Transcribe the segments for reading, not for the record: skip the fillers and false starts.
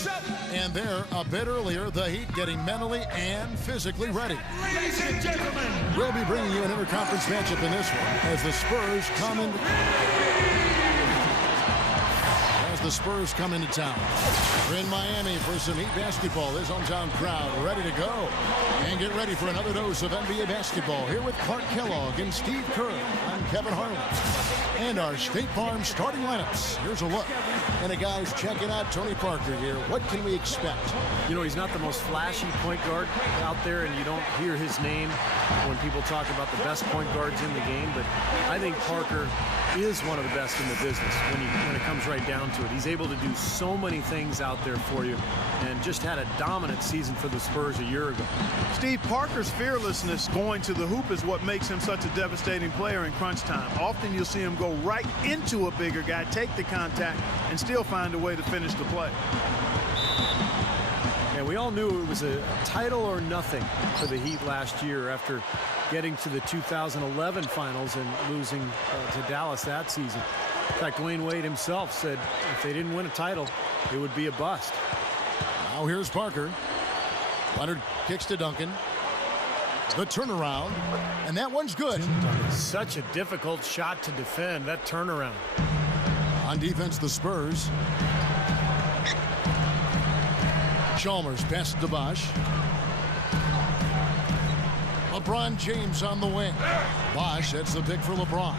set. And there, a bit earlier, the Heat getting mentally and physically ready. Ladies and gentlemen, We'll be bringing you an interconference matchup in this one as the Spurs come into town. We're in Miami for some Heat basketball. This hometown crowd ready to go. And get ready for another dose of NBA basketball here with Clark Kellogg and Steve Kerr. I'm Kevin Harlan. And our State Farm starting lineups. Here's a look. And the guys checking out Tony Parker here. What can we expect? You know, he's not the most flashy point guard out there, and you don't hear his name when people talk about the best point guards in the game, but I think Parker is one of the best in the business when it comes right down to it. He's able to do so many things out there for you and just had a dominant season for the Spurs a year ago. Steve, Parker's fearlessness going to the hoop is what makes him such a devastating player in crunch time. Often you'll see him go right into a bigger guy, take the contact, and still find a way to finish the play. And we all knew it was a title or nothing for the Heat last year after getting to the 2011 finals and losing to Dallas that season. In fact, Dwayne Wade himself said if they didn't win a title, it would be a bust. Now here's Parker. Leonard kicks to Duncan. The turnaround, and that one's good. Such a difficult shot to defend, that turnaround. On defense, the Spurs. Chalmers passes to Bosh. LeBron James on the wing. Bosh, that's the pick for LeBron.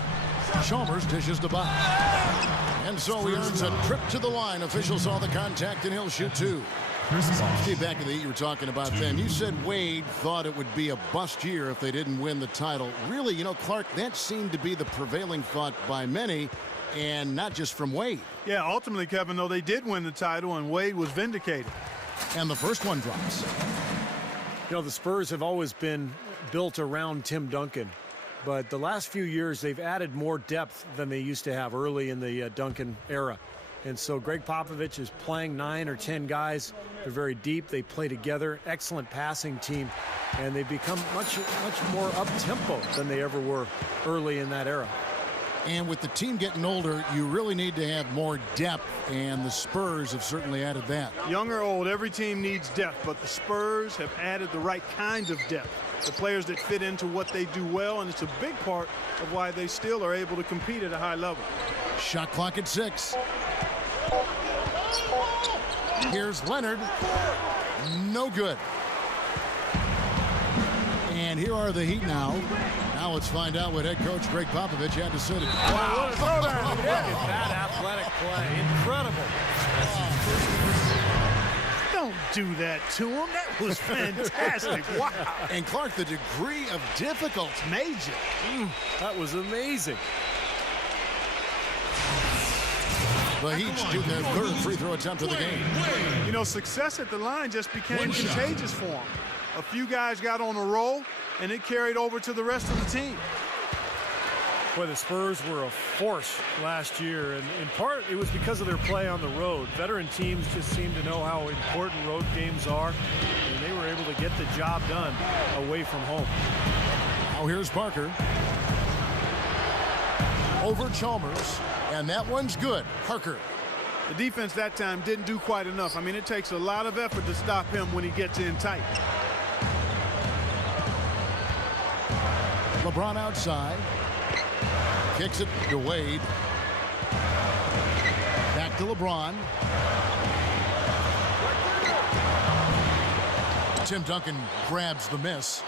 Chalmers dishes to Bosh. And so he earns a trip to the line. Officials saw the contact, and he'll shoot two. Steve, back in the Heat, you were talking about them. You said Wade thought it would be a bust year if they didn't win the title. Really, you know, Clark, that seemed to be the prevailing thought by many, and not just from Wade. Yeah, ultimately, Kevin, though, they did win the title, and Wade was vindicated. And the first one drops. You know, the Spurs have always been built around Tim Duncan, but the last few years they've added more depth than they used to have early in the Duncan era. And so Greg Popovich is playing 9 or 10 guys. They're very deep. They play together. Excellent passing team. And they've become much more up-tempo than they ever were early in that era. And with the team getting older, you really need to have more depth, and the Spurs have certainly added that. Young or old, every team needs depth, but the Spurs have added the right kind of depth. The players that fit into what they do well, and it's a big part of why they still are able to compete at a high level. Shot clock at 6. Here's Leonard. No good. And here are the Heat now. Now let's find out what head coach Greg Popovich had to say to him. Wow, what a throwdown. Look at that athletic play. Incredible. Don't do that to him. That was fantastic. Wow. And Clark, the degree of difficulty. Major. That was amazing. The Heat shoot their third free throw attempt of the game. You know, success at the line just became contagious for him. A few guys got on a roll, and it carried over to the rest of the team. Boy, the Spurs were a force last year, and in part it was because of their play on the road. Veteran teams just seem to know how important road games are, and they were able to get the job done away from home. Now here's Parker. Over Chalmers, and that one's good. Parker. The defense that time didn't do quite enough. I mean, it takes a lot of effort to stop him when he gets in tight. LeBron outside. Kicks it to Wade. Back to LeBron. Tim Duncan grabs the miss.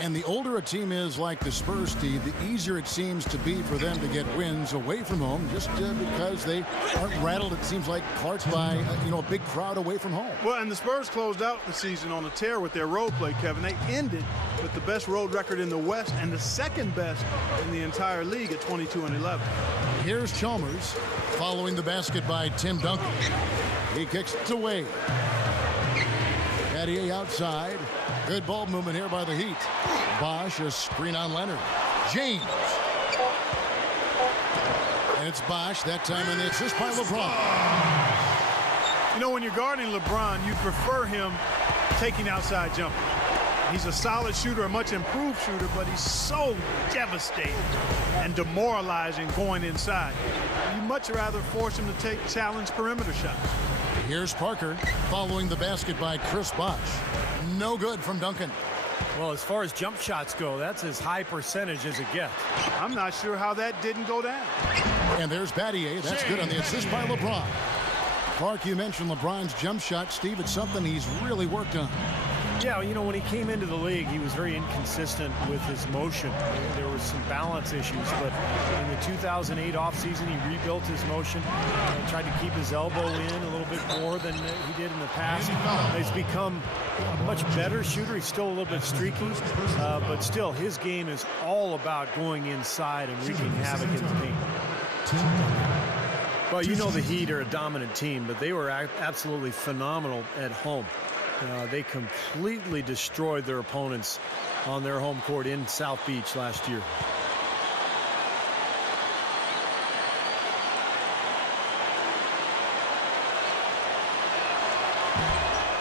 And the older a team is like the Spurs, Steve, the easier it seems to be for them to get wins away from home just because they aren't rattled, it seems like, Clark, by a big crowd away from home. Well, and the Spurs closed out the season on a tear with their road play, Kevin. They ended with the best road record in the West and the second best in the entire league at 22-11. Here's Chalmers following the basket by Tim Duncan. He kicks it to Wade. Adier outside. Good ball movement here by the Heat. Bosh, a screen on Leonard. James. And it's Bosh, that time, and the assist by LeBron. You know, when you're guarding LeBron, you prefer him taking outside jumpers. He's a solid shooter, a much improved shooter, but he's so devastating and demoralizing going inside. You'd much rather force him to take challenge perimeter shots. Here's Parker following the basket by Chris Bosh. No good from Duncan. Well, as far as jump shots go, that's as high percentage as it gets. I'm not sure how that didn't go down. And there's Battier. That's good on the assist by LeBron. Clark, you mentioned LeBron's jump shot. Steve, it's something he's really worked on. Yeah, you know, when he came into the league, he was very inconsistent with his motion. There were some balance issues, but in the 2008 offseason, he rebuilt his motion and tried to keep his elbow in a little bit more than he did in the past. He's become a much better shooter. He's still a little bit streaky, but still, his game is all about going inside and wreaking havoc in the paint. Well, you know the Heat are a dominant team, but they were absolutely phenomenal at home. They completely destroyed their opponents on their home court in South Beach last year.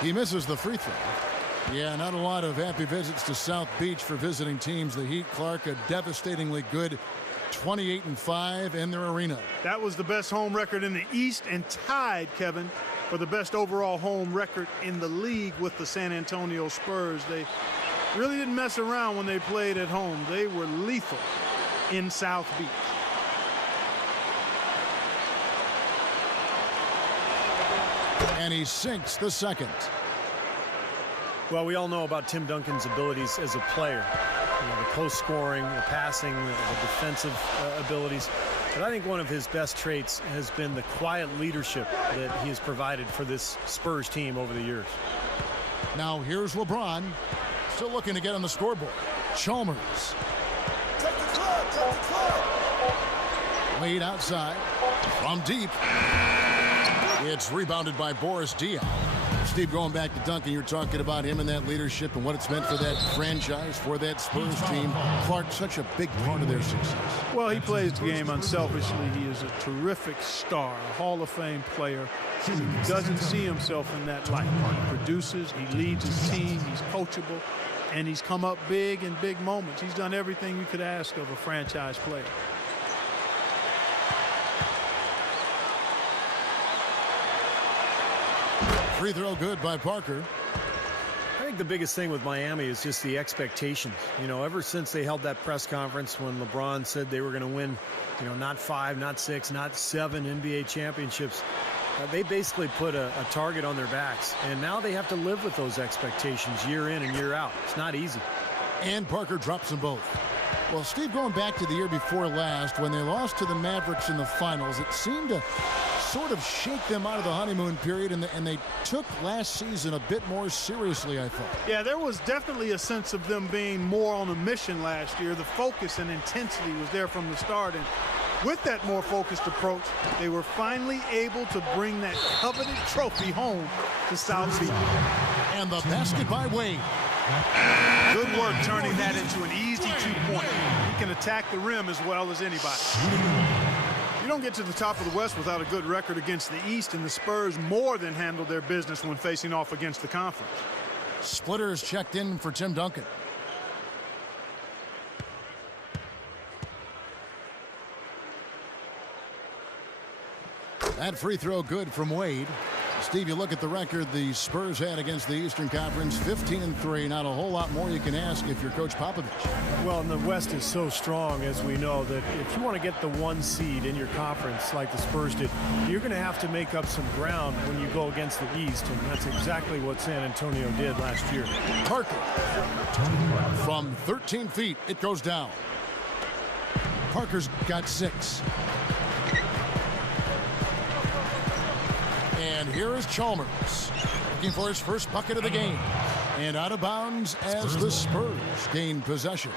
He misses the free throw. Yeah, not a lot of happy visits to South Beach for visiting teams. The Heat, Clark, a devastatingly good 28-5 in their arena. That was the best home record in the East and tied, Kevin, for the best overall home record in the league with the San Antonio Spurs. They really didn't mess around when they played at home. They were lethal in South Beach. And he sinks the second. Well, we all know about Tim Duncan's abilities as a player. You know, the post scoring, the passing, the defensive abilities. But I think one of his best traits has been the quiet leadership that he has provided for this Spurs team over the years. Now here's LeBron, still looking to get on the scoreboard. Chalmers. Wade outside from deep. It's rebounded by Boris Diaw. Steve, going back to Duncan, you're talking about him and that leadership and what it's meant for that franchise, for that Spurs team. Clark, such a big part of their success. Well, he plays the game unselfishly. He is a terrific star, a Hall of Fame player. He doesn't see himself in that light. He produces, he leads his team, he's coachable, and he's come up big in big moments. He's done everything you could ask of a franchise player. Free throw good by Parker. I think the biggest thing with Miami is just the expectations. You know, ever since they held that press conference when LeBron said they were going to win, you know, not 5, not 6, not 7 NBA championships, they basically put a target on their backs. And now they have to live with those expectations year in and year out. It's not easy. And Parker drops them both. Well, Steve, going back to the year before last, when they lost to the Mavericks in the finals, it seemed to sort of shake them out of the honeymoon period, and they took last season a bit more seriously, I thought. Yeah, there was definitely a sense of them being more on a mission last year. The focus and intensity was there from the start, and with that more focused approach, they were finally able to bring that coveted trophy home to South Beach. And the basket by Wade. Good work turning that into an easy 2-point. He can attack the rim as well as anybody. You don't get to the top of the West without a good record against the East, and the Spurs more than handled their business when facing off against the conference. Splitter is checked in for Tim Duncan. That free throw good from Wade. Steve, you look at the record the Spurs had against the Eastern Conference, 15-3. Not a whole lot more you can ask if you're Coach Popovich. Well, and the West is so strong, as we know, that if you want to get the 1 seed in your conference like the Spurs did, you're going to have to make up some ground when you go against the East, and that's exactly what San Antonio did last year. Parker. From 13 feet, it goes down. Parker's got 6. And here is Chalmers, looking for his first bucket of the game. And out of bounds as the Spurs gain possession.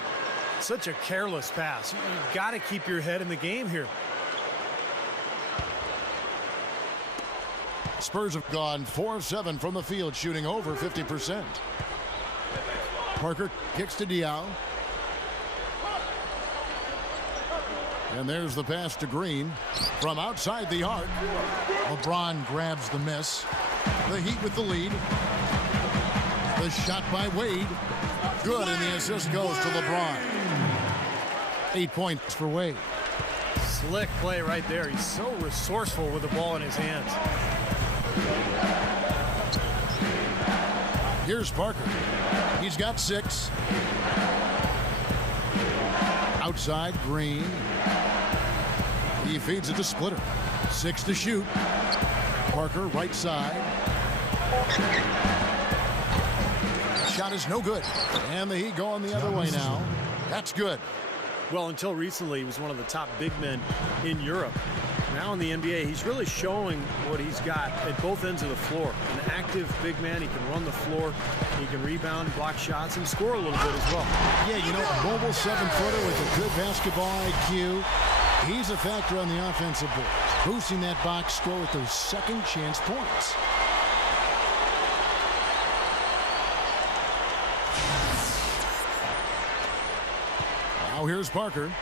Such a careless pass. You've got to keep your head in the game here. Spurs have gone 4 of 7 from the field, shooting over 50%. Parker kicks to Diaw. And there's the pass to Green from outside the arc. LeBron grabs the miss. The Heat with the lead. The shot by Wade. Good, and the assist goes to LeBron. 8 points for Wade. Slick play right there. He's so resourceful with the ball in his hands. Here's Parker. He's got 6. Outside, Green. He feeds it to Splitter. 6 to shoot. Parker, right side. Shot is no good. And the Heat going the other way now. That's good. Well, until recently, he was one of the top big men in Europe. Now in the NBA, he's really showing what he's got at both ends of the floor. An active big man. He can run the floor. He can rebound, block shots, and score a little bit as well. Yeah, you know, a mobile 7-footer with a good basketball IQ. He's a factor on the offensive board, boosting that box score with those second chance points. Now here's Parker.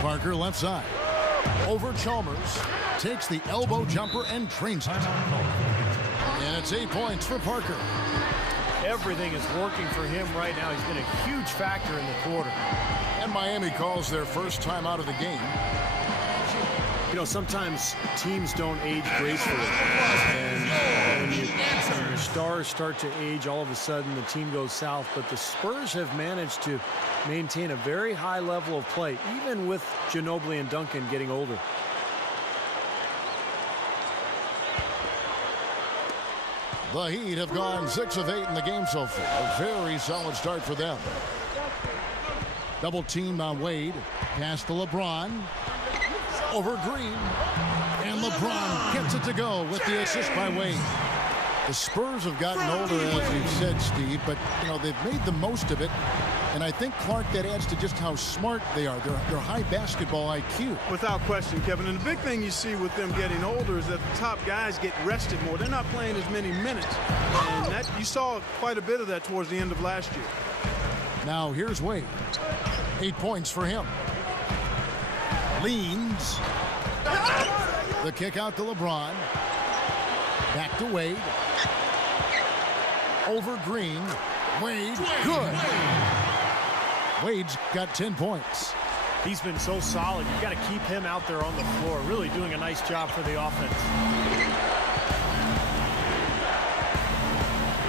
Parker left side. Over Chalmers. Takes the elbow jumper and trains it. And it's 8 points for Parker. Everything is working for him right now. He's been a huge factor in the quarter. And Miami calls their first time out of the game. You know, sometimes teams don't age gracefully. And when your stars start to age, all of a sudden the team goes south. But the Spurs have managed to maintain a very high level of play, even with Ginobili and Duncan getting older. The Heat have gone 6 of 8 in the game so far. A very solid start for them. Double team on Wade. Pass to LeBron. Over Green. And LeBron gets it to go with the assist by Wade. The Spurs have gotten older, as you've said, Steve, but, you know, they've made the most of it. And I think, Clark, that adds to just how smart they are. They're high basketball IQ. Without question, Kevin. And the big thing you see with them getting older is that the top guys get rested more. They're not playing as many minutes. And that you saw quite a bit of that towards the end of last year. Now here's Wade. 8 points for him. Leans. The kick out to LeBron. Back to Wade. Over Green. Wade, good. Wade's got 10 points. He's been so solid. You've got to keep him out there on the floor. Really doing a nice job for the offense.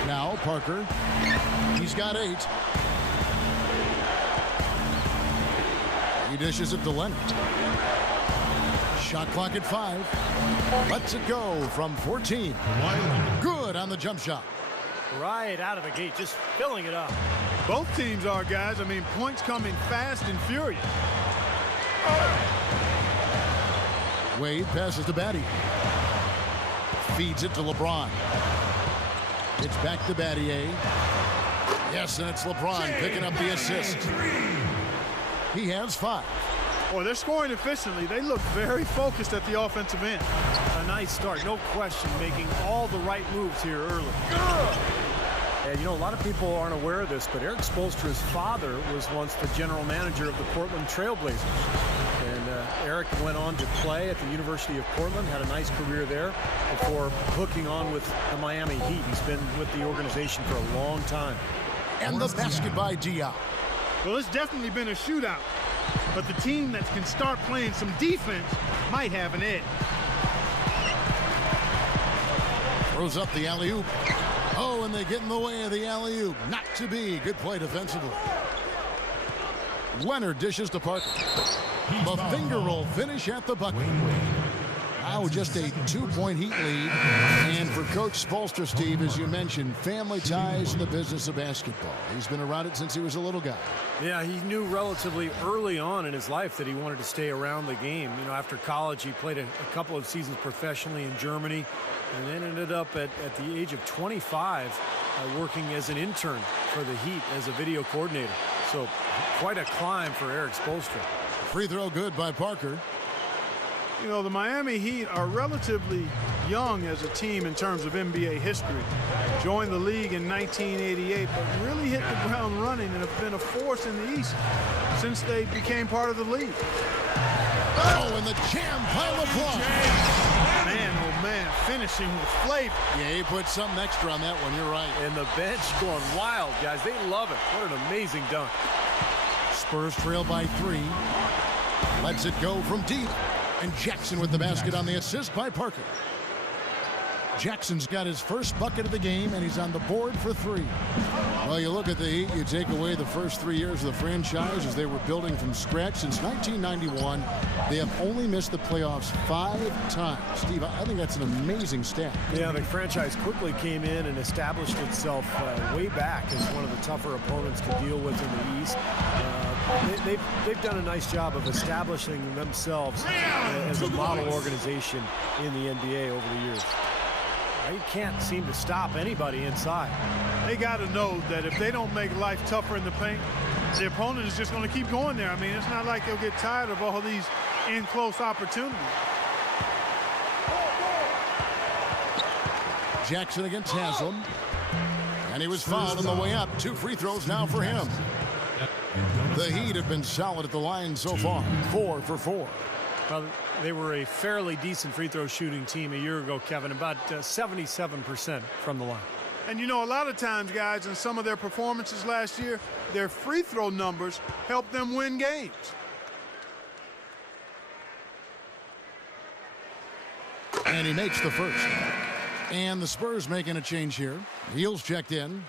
Now Parker. He's got 8. He dishes it to Leonard. Shot clock at 5. Lets it go from 14. Good on the jump shot. Right out of the gate, just filling it up. Both teams are, guys. I mean, points coming fast and furious. Wade passes to Battier. Feeds it to LeBron. It's back to Battier. Yes, and it's LeBron picking up the assist. He has 5. Boy, they're scoring efficiently. They look very focused at the offensive end. A nice start, no question, making all the right moves here early. And you know, a lot of people aren't aware of this, but Eric Spoelstra's father was once the general manager of the Portland Trail Blazers. And Eric went on to play at the University of Portland, had a nice career there before hooking on with the Miami Heat. He's been with the organization for a long time. And the basket by Diop. Well, it's definitely been a shootout. But the team that can start playing some defense might have an edge. Throws up the alley-oop. Oh, and they get in the way of the alley-oop. Not to be. Good play defensively. Leonard dishes to Parker. The finger roll finish at the bucket. Now just a 2-point Heat lead. And for Coach Spoelstra, Steve, as you mentioned, family ties in the business of basketball. He's been around it since he was a little guy. Yeah, he knew relatively early on in his life that he wanted to stay around the game. You know, after college, he played a couple of seasons professionally in Germany and then ended up at the age of 25 working as an intern for the Heat as a video coordinator. So quite a climb for Eric Spoelstra. Free throw good by Parker. You know, the Miami Heat are relatively young as a team in terms of NBA history. Joined the league in 1988, but really hit the ground running and have been a force in the East since they became part of the league. Oh, and the jam by LeBron. Man, oh man, finishing with flavor. Yeah, he put something extra on that one. You're right. And the bench going wild, guys. They love it. What an amazing dunk. Spurs trail by 3. Lets it go from deep. And Jackson with the basket on the assist by Parker. Jackson's got his first bucket of the game, and he's on the board for 3. Well, you look at the Heat, you take away the first 3 years of the franchise as they were building from scratch. Since 1991, they have only missed the playoffs 5 times. Steve, I think that's an amazing stat. Yeah, the franchise quickly came in and established itself way back as one of the tougher opponents to deal with in the East. They've done a nice job of establishing themselves as a model organization in the NBA over the years. They can't seem to stop anybody inside. They got to know that if they don't make life tougher in the paint, the opponent is just going to keep going there. I mean, it's not like they'll get tired of all these in-close opportunities. Jackson against Haslam. And he was fouled on the way up. 2 free throws now for him. The Heat have been solid at the line so far. 4 for 4. Well, they were a fairly decent free throw shooting team a year ago, Kevin, about 77% from the line. And you know, a lot of times, guys, in some of their performances last year, their free throw numbers helped them win games. And he makes the first. And the Spurs making a change here. Heels checked in.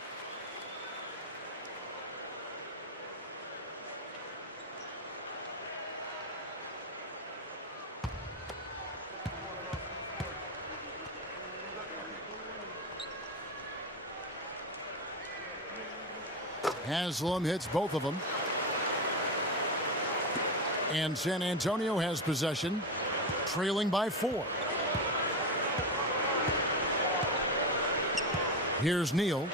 Haslam hits both of them. And San Antonio has possession, trailing by 4. Here's Neal.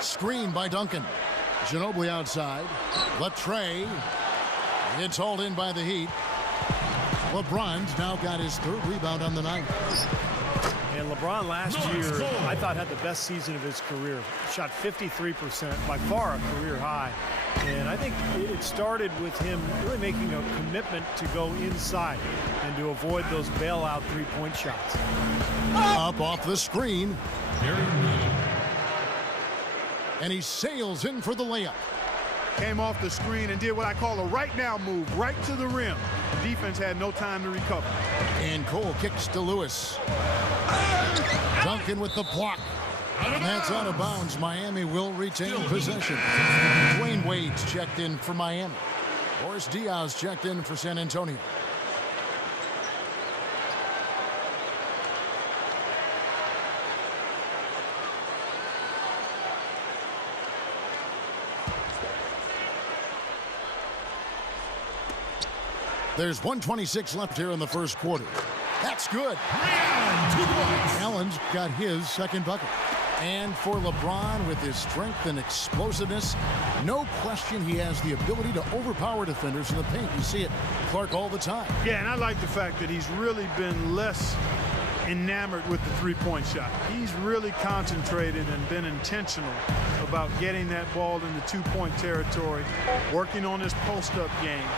Screen by Duncan. Ginobili outside. Latrey. It's hauled in by the Heat. LeBron's now got his 3rd rebound on the night. And LeBron last year, I thought, had the best season of his career. Shot 53%, by far a career high. And I think it started with him really making a commitment to go inside and to avoid those bailout three-point shots. Up off the screen. And he sails in for the layup. Came off the screen and did what I call a right now move, right to the rim. Defense had no time to recover. And Cole kicks to Lewis. Duncan with the block. And that's out of bounds. Miami will retain possession. Dwayne Wade's checked in for Miami. Boris Diaz checked in for San Antonio. There's 1:26 left here in the first quarter. That's good. Allen's got his 2nd bucket. And for LeBron, with his strength and explosiveness, no question he has the ability to overpower defenders in the paint. You see it, Clark, all the time. Yeah, and I like the fact that he's really been less enamored with the three-point shot. He's really concentrated and been intentional about getting that ball in the 2-point territory, working on his post-up game,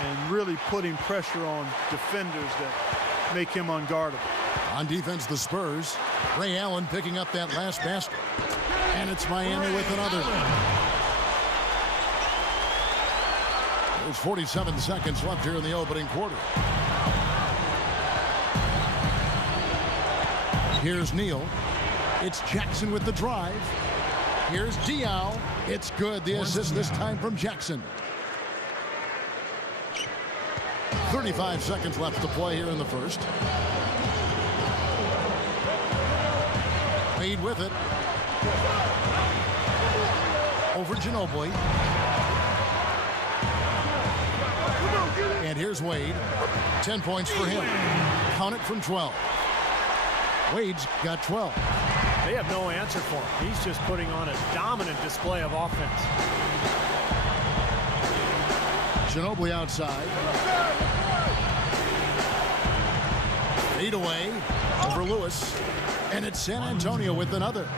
and really putting pressure on defenders that make him unguardable. On defense, the Spurs. Ray Allen picking up that last basket. And it's Miami with another. There's 47 seconds left here in the opening quarter. Here's Neal. It's Jackson with the drive. Here's Diaw. It's good. The assist this time from Jackson. 35 seconds left to play here in the first. Wade with it. Over Ginobili. And here's Wade. 10 points for him. Count it from 12. Wade's got 12. They have no answer for him. He's just putting on a dominant display of offense. Ginobili outside. Fade away over Lewis. And it's San Antonio with another.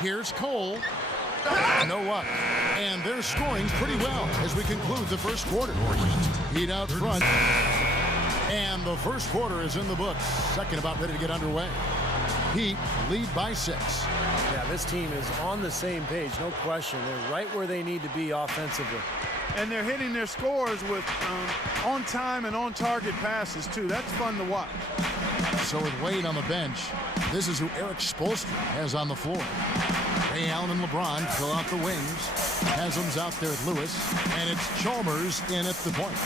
Here's Cole. No luck. And they're scoring pretty well as we conclude the first quarter. Heat out front. And the first quarter is in the books. Second about ready to get underway. Heat lead by 6. Yeah, this team is on the same page, no question. They're right where they need to be offensively. And they're hitting their scores with on-time and on-target passes, too. That's fun to watch. So with Wade on the bench, this is who Eric Spoelstra has on the floor. Ray Allen and LeBron fill out the wings. Haslam's out there at Lewis, and it's Chalmers in at the point.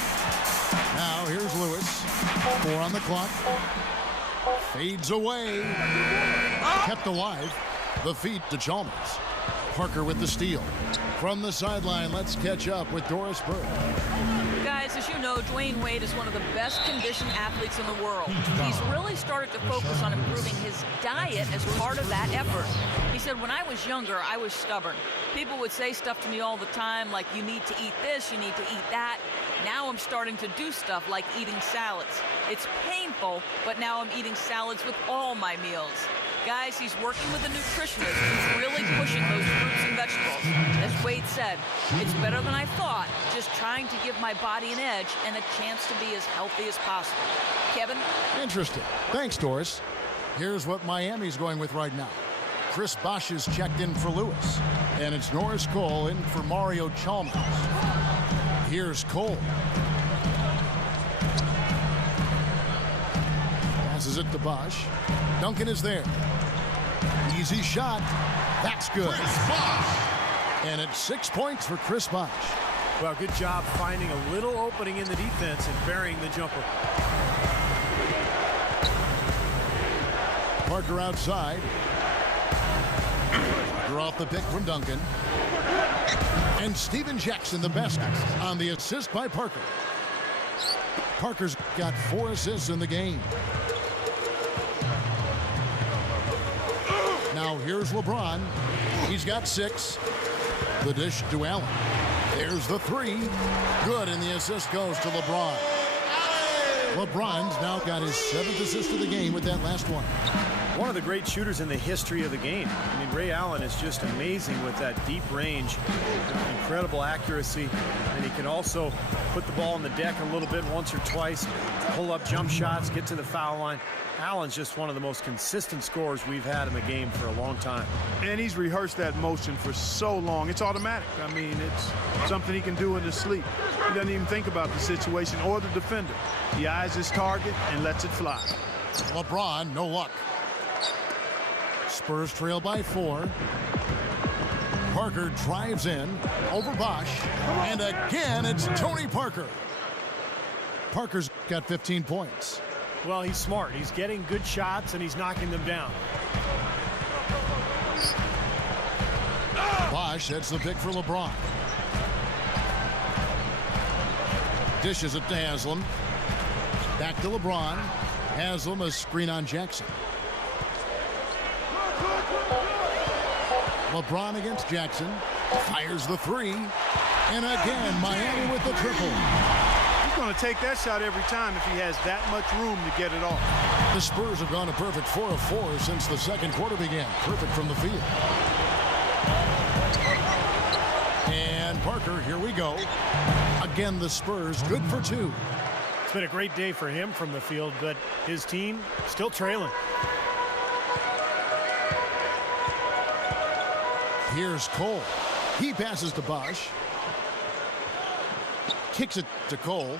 Now here's Lewis. 4 on the clock. Fades away. Kept alive. The feed to Chalmers. Parker with the steal. From the sideline, let's catch up with Doris Burke. Guys, as you know, Dwayne Wade is one of the best conditioned athletes in the world. He's really started to focus on improving his diet as part of that effort. He said, when I was younger, I was stubborn. People would say stuff to me all the time, like, you need to eat this, you need to eat that. Now I'm starting to do stuff like eating salads. It's painful, but now I'm eating salads with all my meals. Guys, he's working with a nutritionist who's really pushing those fruits and vegetables. As Wade said, it's better than I thought, just trying to give my body an edge and a chance to be as healthy as possible. Kevin? Interesting. Thanks, Doris. Here's what Miami's going with right now. Chris Bosh is checked in for Lewis, and it's Norris Cole in for Mario Chalmers. Here's Cole. Passes it to Bosh. Duncan is there. Easy shot. That's good. And it's 6 points for Chris Bosh. Well, good job finding a little opening in the defense and burying the jumper. Parker outside. Draw off the pick from Duncan. And Steven Jackson, the basket, on the assist by Parker. Parker's got 4 assists in the game. Now here's LeBron. He's got 6. The dish to Allen. There's the 3. Good, and the assist goes to LeBron. LeBron's now got his 7th assist of the game with that last one. One of the great shooters in the history of the game. I mean, Ray Allen is just amazing with that deep range, incredible accuracy, and he can also put the ball on the deck a little bit once or twice, pull up jump shots, get to the foul line. Allen's just one of the most consistent scorers we've had in the game for a long time. And he's rehearsed that motion for so long. It's automatic. I mean, it's something he can do in his sleep. He doesn't even think about the situation or the defender. He eyes his target and lets it fly. LeBron, no luck. Spurs trail by 4. Parker drives in over Bosh. And again, it's Tony Parker. Parker's got 15 points. Well, he's smart. He's getting good shots, and he's knocking them down. Bosh sets the pick for LeBron. Dishes it to Haslam. Back to LeBron. Haslam, a screen on Jackson. LeBron against Jackson. Fires the 3. And again, Miami with the triple. He's going to take that shot every time if he has that much room to get it off. The Spurs have gone a perfect 4 of 4 since the second quarter began. Perfect from the field. And Parker, here we go. Again, the Spurs good for 2. It's been a great day for him from the field, but his team still trailing. Here's Cole. He passes to Bosh. Kicks it to Cole.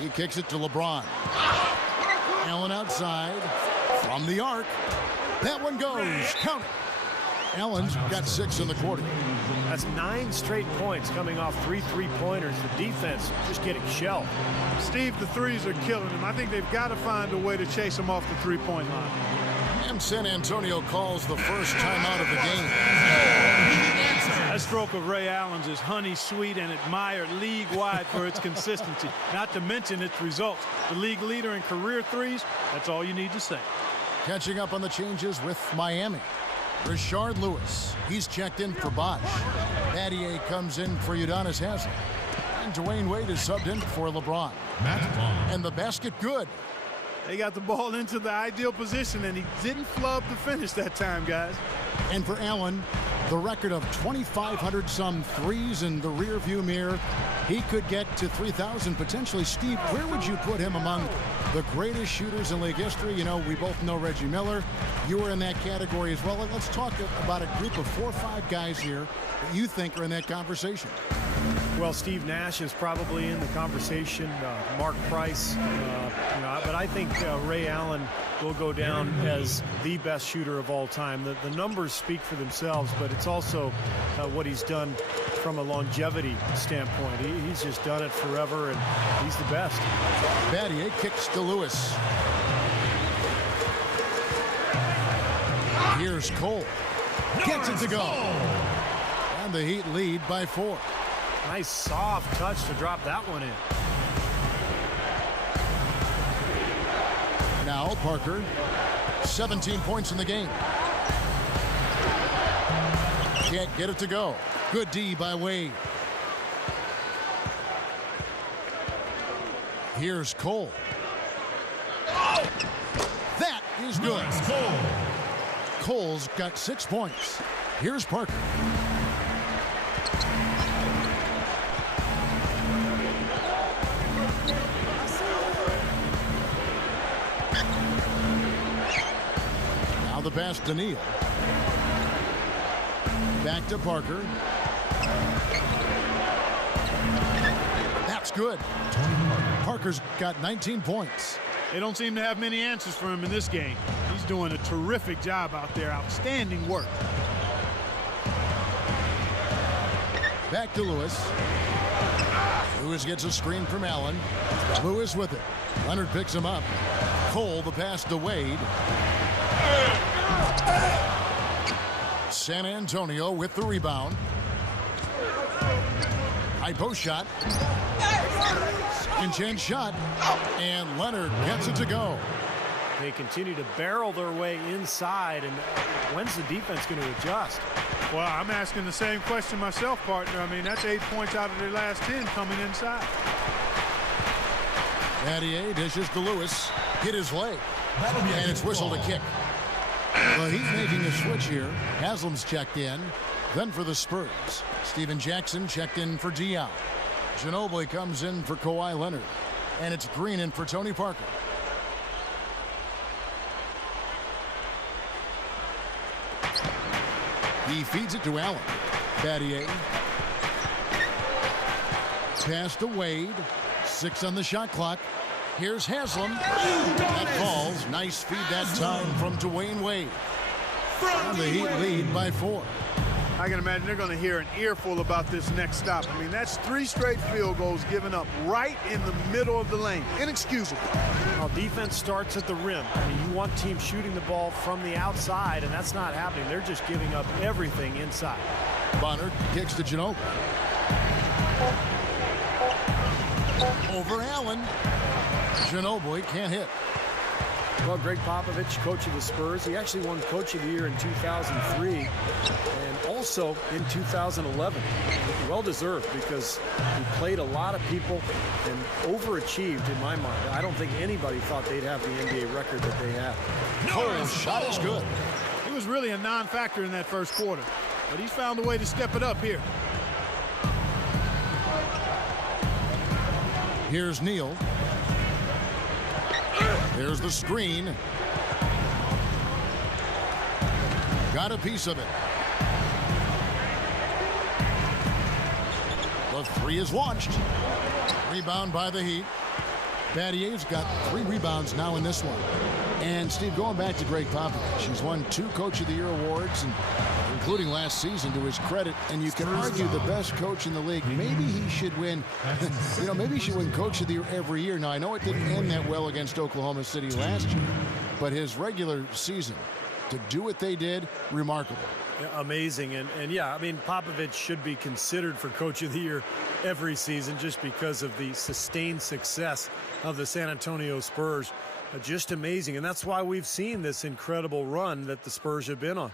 He kicks it to LeBron. Allen outside. From the arc. That one goes. Count it. Allen's got 6 in the quarter. That's 9 straight points coming off 3 3-pointers. The defense just getting shelled. Steve, the threes are killing him. I think they've got to find a way to chase him off the three-point line. And San Antonio calls the first timeout of the game. That stroke of Ray Allen's is honey sweet and admired league-wide for its consistency, not to mention its results. The league leader in career threes, that's all you need to say. Catching up on the changes with Miami. Rashard Lewis, he's checked in for Bosh. Battier comes in for Udonis Haslam. And Dwayne Wade is subbed in for LeBron. And the basket good. They got the ball into the ideal position, and he didn't flub the finish that time, guys. And for Allen, the record of 2,500 some threes in the rearview mirror. He could get to 3,000 potentially. Steve, where would you put him among the greatest shooters in league history? You know, we both know Reggie Miller. You were in that category as well. Let's talk about a group of 4 or 5 guys here that you think are in that conversation. Well, Steve Nash is probably in the conversation. Mark Price, but I think Ray Allen will go down as the best shooter of all time. The numbers speak for themselves, but it's also what he's done from a longevity standpoint. He's just done it forever, and he's the best. Battier kicks to Lewis. Here's Cole. Gets it to go. And the Heat lead by 4. Nice soft touch to drop that one in. Now Parker, 17 points in the game. Can't get it to go. Good D by Wade. Here's Cole. That is good. Cole's got 6 points. Here's Parker. Now the pass to Neal. Back to Parker. That's good. Parker's got 19 points. They don't seem to have many answers for him in this game. He's doing a terrific job out there. Outstanding work. Back to Lewis. Lewis gets a screen from Allen. Lewis with it. Leonard picks him up. Cole, the pass to Wade. San Antonio with the rebound. High post shot. Second chance shot. And Leonard gets it to go. They continue to barrel their way inside, and when's the defense going to adjust? Well, I'm asking the same question myself, partner. I mean, that's 8 points out of their last 10 coming inside. Battier dishes to Lewis. Hit his leg. And it's whistled a kick. Well, he's making a switch here. Haslam's checked in. Then for the Spurs, Steven Jackson checked in for Dion. Ginobili comes in for Kawhi Leonard. And it's Green in for Tony Parker. He feeds it to Allen. Battier. Pass to Wade. 6 on the shot clock. Here's Haslam. That falls. Nice feed that time from Dwayne Wade. And the Heat lead by 4. I can imagine they're going to hear an earful about this next stop. I mean, that's 3 straight field goals given up right in the middle of the lane. Inexcusable. Well, defense starts at the rim. I mean, you want teams shooting the ball from the outside, and that's not happening. They're just giving up everything inside. Bonner kicks to Ginobili. Over Allen. Ginobili can't hit. Well, Greg Popovich, coach of the Spurs, he actually won Coach of the Year in 2003 and also in 2011. Well-deserved because he played a lot of people and overachieved in my mind. I don't think anybody thought they'd have the NBA record that they have. Cole's shot is good. He was really a non-factor in that first quarter, but he's found a way to step it up here. Here's Neal. There's the screen. Got a piece of it. The 3 is launched. Rebound by the Heat. Battier's got 3 rebounds now in this one. And Steve, going back to Greg Popovich, he's won 2 Coach of the Year awards, and including last season, to his credit. And you can argue the best coach in the league. Maybe he should win. Maybe he should win Coach of the Year every year. Now I know it didn't end that well against Oklahoma City last year, but his regular season, to do what they did, remarkable. Yeah, amazing. And yeah, I mean, Popovich should be considered for Coach of the Year every season just because of the sustained success of the San Antonio Spurs. Just amazing. And that's why we've seen this incredible run that the Spurs have been on.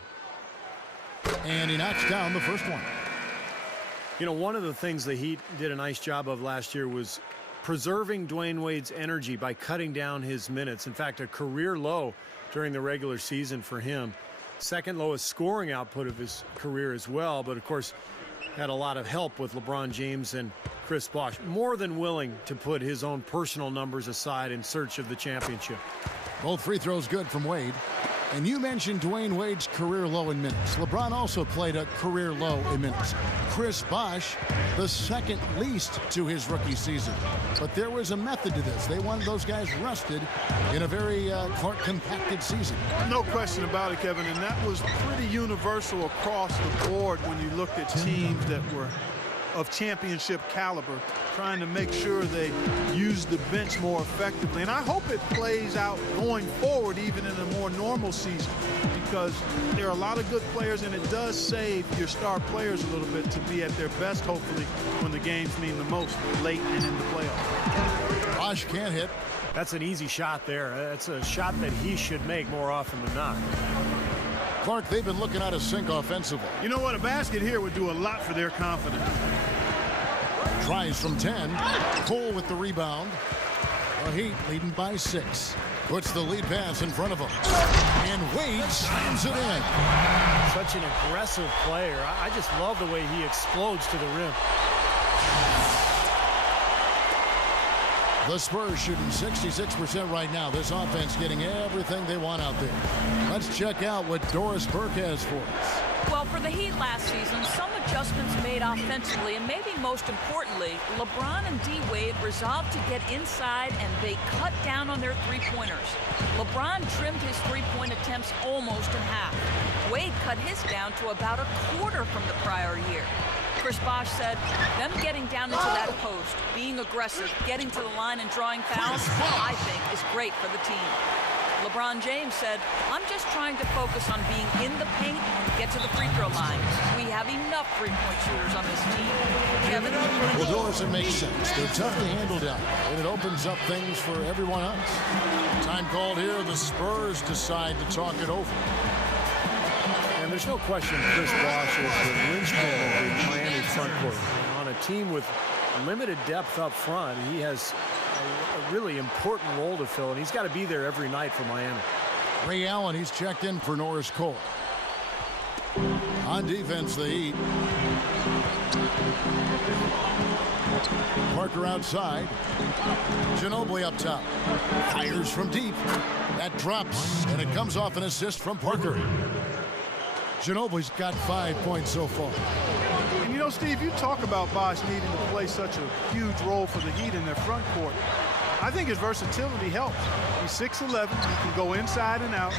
And he knocks down the first one. You know, one of the things the Heat did a nice job of last year was preserving Dwayne Wade's energy by cutting down his minutes. In fact, a career low during the regular season for him. second lowest scoring output of his career as well, but of course had a lot of help with LeBron James and Chris Bosh. More than willing to put his own personal numbers aside in search of the championship. Both free throws good from Wade. And you mentioned Dwayne Wade's career low in minutes. LeBron also played a career low in minutes. Chris Bosh, the second least to his rookie season. But there was a method to this. They wanted those guys rested in a very compacted season. No question about it, Kevin, and that was pretty universal across the board when you looked at teams that were of championship caliber, trying to make sure they use the bench more effectively. And I hope it plays out going forward, even in a more normal season, because there are a lot of good players, and it does save your star players a little bit to be at their best, hopefully, when the games mean the most, late and in the playoffs. Bosh can't hit. That's an easy shot there. That's a shot that he should make more often than not. Clark, they've been looking out of sync offensively. You know what? A basket here would do a lot for their confidence. Tries from 10. Cole with the rebound. The Heat leading by 6. Puts the lead pass in front of him. And Wade slams it in. Such an aggressive player. I just love the way he explodes to the rim. The Spurs shooting 66% right now. This offense getting everything they want out there. Let's check out what Doris Burke has for us. Well, for the Heat last season, some adjustments made offensively, and maybe most importantly, LeBron and D. Wade resolved to get inside, and they cut down on their three-pointers. LeBron trimmed his three-point attempts almost in half. Wade cut his down to about a quarter from the prior year. Chris Bosh said, them getting down into that post, being aggressive, getting to the line and drawing fouls, I think is great for the team. LeBron James said, I'm just trying to focus on being in the paint and get to the free throw line. We have enough three-point shooters on this team. Kevin? Well, Doris, it makes sense. They're tough to handle down, and it opens up things for everyone else. Time called here. The Spurs decide to talk it over. And there's no question Chris Bosh is the linchpin of the Miami front court. On a team with limited depth up front, he has a really important role to fill, and he's got to be there every night for Miami. Ray Allen, he's checked in for Norris Cole. On defense, the Heat. Parker outside. Ginobili up top. Fires from deep. That drops, and it comes off an assist from Parker. Ginobili's got 5 points so far. And you know, Steve, you talk about Bosh needing to play such a huge role for the Heat in their front court. I think his versatility helps. He's 6'11", he can go inside and out.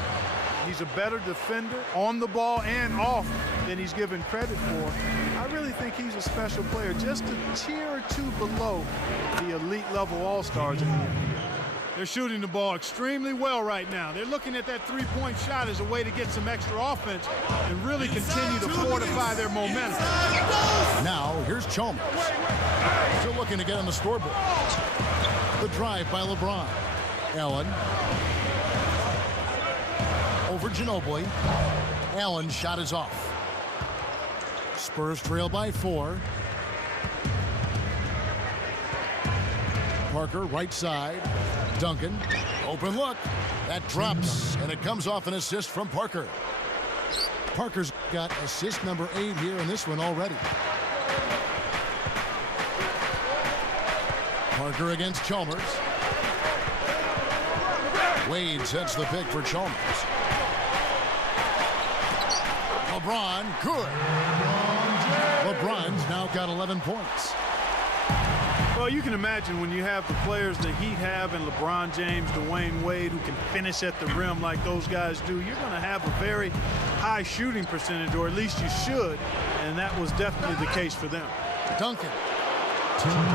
He's a better defender on the ball and off than he's given credit for. I really think he's a special player, just a tier or two below the elite level all-stars in the NBA. They're shooting the ball extremely well right now. They're looking at that three-point shot as a way to get some extra offense and really continue to fortify their momentum. Now, here's Chalmers. Still looking to get on the scoreboard. The drive by LeBron. Allen. Over Ginobili. Allen's shot is off. Spurs trail by 4. Parker, right side. Duncan, open look. That drops, and it comes off an assist from Parker. Parker's got assist number 8 here in this one already. Parker against Chalmers. Wade sets the pick for Chalmers. LeBron, good. LeBron's now got 11 points. Well, you can imagine when you have the players the Heat have and LeBron James, Dwayne Wade, who can finish at the rim like those guys do, you're going to have a very high shooting percentage, or at least you should, and that was definitely the case for them. Duncan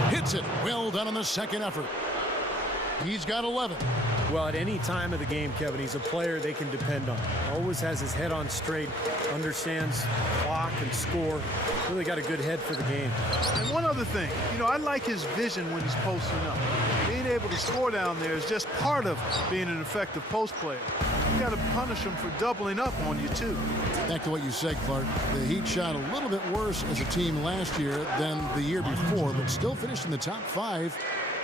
hits it. Well done on the second effort. He's got 11. Well, at any time of the game, Kevin, he's a player they can depend on. Always has his head on straight, understands clock and score. Really got a good head for the game. And one other thing, you know, I like his vision when he's posting up. Being able to score down there is just part of being an effective post player. You got to punish him for doubling up on you, too. Back to what you said, Clark. The Heat shot a little bit worse as a team last year than the year before, but still finished in the top 5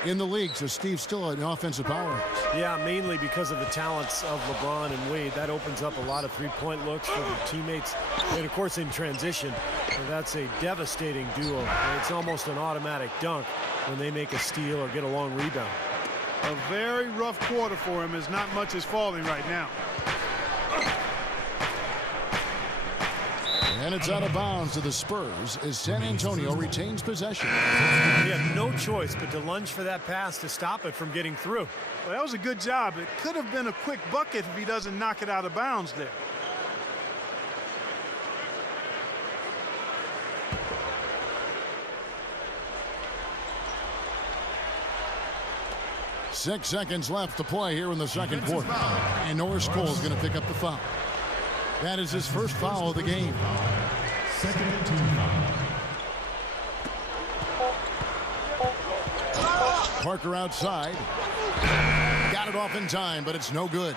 in the league, so Steve's still an offensive powerhouse. Yeah, mainly because of the talents of LeBron and Wade. That opens up a lot of three-point looks for their teammates. And, of course, in transition, that's a devastating duo. It's almost an automatic dunk when they make a steal or get a long rebound. A very rough quarter for him as not much is falling right now. And it's out of bounds to the Spurs as San Antonio retains possession. He had no choice but to lunge for that pass to stop it from getting through. Well, that was a good job. It could have been a quick bucket if he doesn't knock it out of bounds there. Six seconds left to play here in the second quarter. And Norris Cole is going to pick up the foul. That is his first foul of the game. Second and 2 foul. Parker outside. Got it off in time, but it's no good.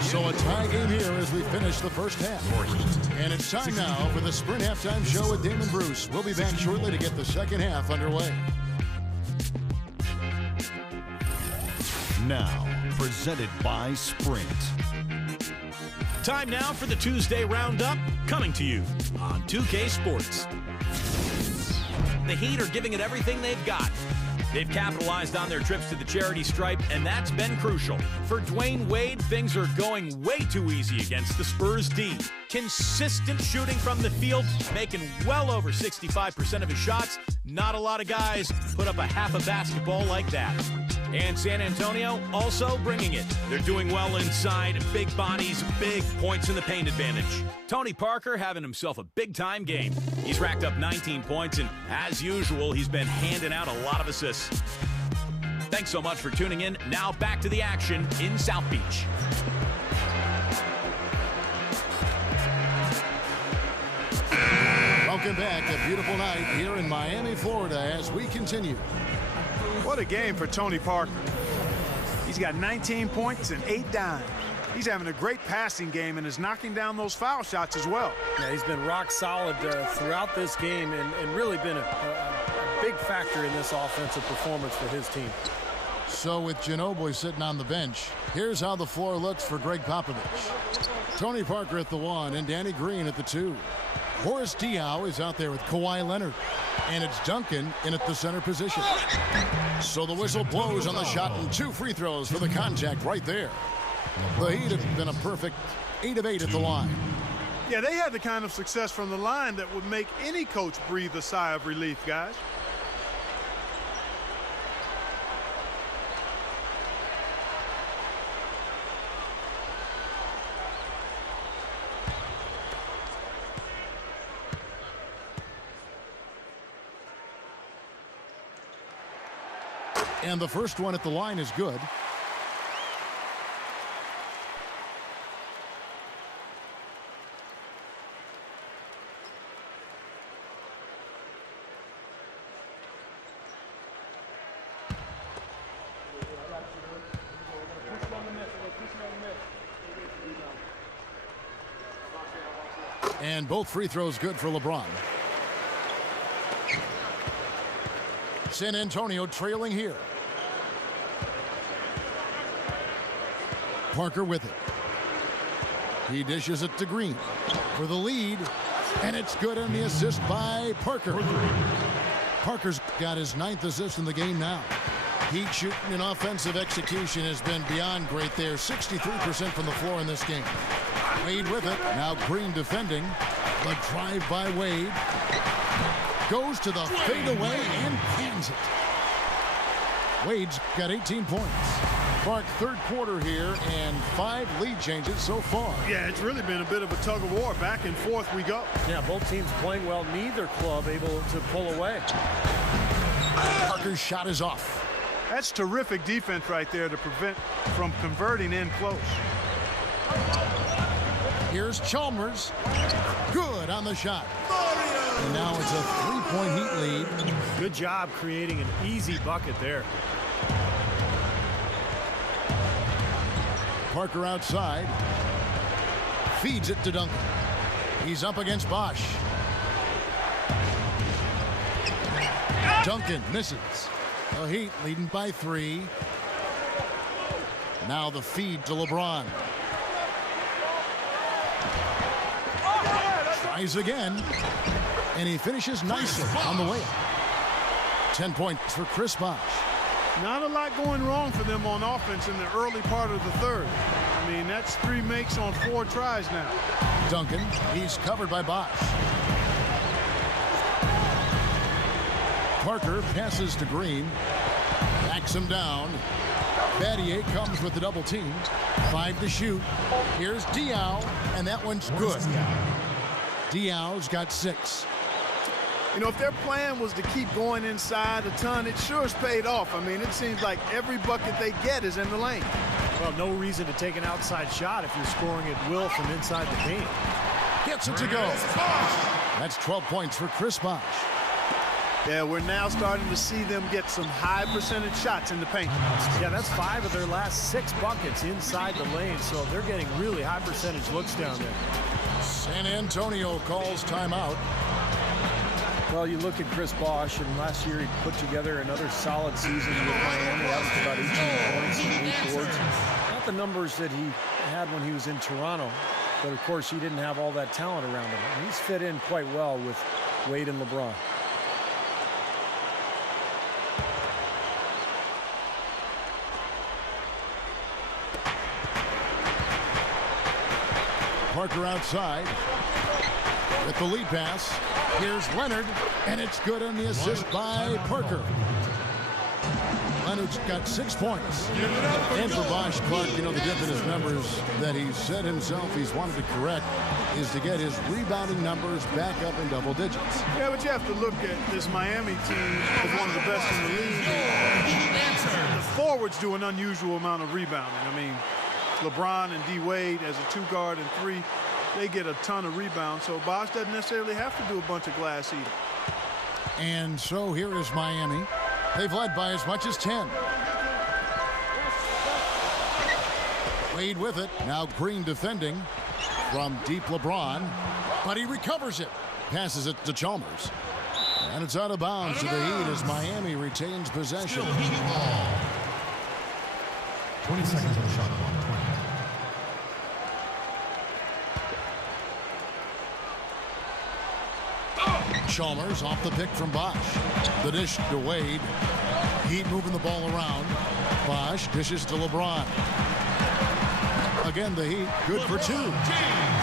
So a tie game here as we finish the first half. And it's time now for the Sprint Halftime Show with Damon Bruce. We'll be back shortly to get the second half underway. Now, presented by Sprint. Time now for the Tuesday Roundup, coming to you on 2K Sports. The Heat are giving it everything they've got. They've capitalized on their trips to the charity stripe, and that's been crucial. For Dwayne Wade, things are going way too easy against the Spurs D. Consistent shooting from the field, making well over 65% of his shots. Not a lot of guys put up a half a basketball like that. And San Antonio also bringing it. They're doing well inside, big bodies, big points in the paint advantage. Tony Parker having himself a big-time game. He's racked up 19 points, and as usual, he's been handing out a lot of assists. Thanks so much for tuning in. Now back to the action in South Beach. Welcome back. A beautiful night here in Miami, Florida as we continue. What a game for Tony Parker. He's got 19 points and 8 dimes. He's having a great passing game and is knocking down those foul shots as well. Yeah, he's been rock solid throughout this game and really been a big factor in this offensive performance for his team. So with Ginobili sitting on the bench, here's how the floor looks for Greg Popovich. Tony Parker at the 1 and Danny Green at the 2. Boris Diaw is out there with Kawhi Leonard. And it's Duncan in at the center position. So the whistle blows on the shot and 2 free throws for the contact right there. The Heat have been a perfect 8 of 8 at the line. Yeah, they had the kind of success from the line that would make any coach breathe a sigh of relief, guys. And the first one at the line is good. And both free throws good for LeBron. San Antonio trailing here. Parker with it. He dishes it to Green for the lead, and it's good on the assist by Parker. Parker's got his 9th assist in the game now. Heat shooting and offensive execution has been beyond great there. 63% from the floor in this game. Wade with it. Now Green defending. The drive by Wade. Goes to the fadeaway and pins it. Wade's got 18 points. Clark, third quarter here, and 5 lead changes so far. Yeah, it's really been a bit of a tug of war. Back and forth we go. Yeah, both teams playing well. Neither club able to pull away. Parker's shot is off. That's terrific defense right there to prevent from converting in close. Here's Chalmers. Good on the shot. And now it's a 3-point Heat lead. Good job creating an easy bucket there. Parker outside. Feeds it to Duncan. He's up against Bosch. Duncan misses. The Heat leading by 3. Now the feed to LeBron. Tries again. And he finishes nicely on the way up. 10 points for Chris Bosh. Not a lot going wrong for them on offense in the early part of the third. I mean, that's 3 makes on 4 tries now. Duncan, he's covered by Bosh. Parker passes to Green. Backs him down. Battier comes with the double team. 5 to shoot. Here's Diaw, and that one's good. Diaw's got 6. You know, if their plan was to keep going inside a ton, it sure has paid off. I mean, it seems like every bucket they get is in the lane. Well, no reason to take an outside shot if you're scoring at will from inside the paint. Gets it to go. That's 12 points for Chris Bosh. Yeah, we're now starting to see them get some high percentage shots in the paint. Yeah, that's 5 of their last 6 buckets inside the lane, so they're getting really high percentage looks down there. San Antonio calls timeout. Well, you look at Chris Bosh, and last year he put together another solid season with Miami. That was about 18 points and 8 boards. Not the numbers that he had when he was in Toronto, but of course he didn't have all that talent around him. And he's fit in quite well with Wade and LeBron. Parker outside with the lead pass. Here's Leonard, and it's good on the assist by Parker. Leonard's got 6 points. And for Bosh, Clark, you know, the dip in his numbers that he said himself he's wanted to correct is to get his rebounding numbers back up in double digits. Yeah, but you have to look at this Miami team as one of the best in the league. The forwards do an unusual amount of rebounding. I mean, LeBron and D. Wade as a 2-guard and 3, they get a ton of rebounds, so Bosh doesn't necessarily have to do a bunch of glass either. And so here is Miami. They've led by as much as 10. Wade with it. Now Green defending from deep LeBron, but he recovers it. Passes it to Chalmers. And it's out of bounds to the Heat as Miami retains possession. 20 seconds on the shot clock. Chalmers off the pick from Bosh. The dish to Wade. Heat moving the ball around. Bosh dishes to LeBron. Again, the Heat good for 2.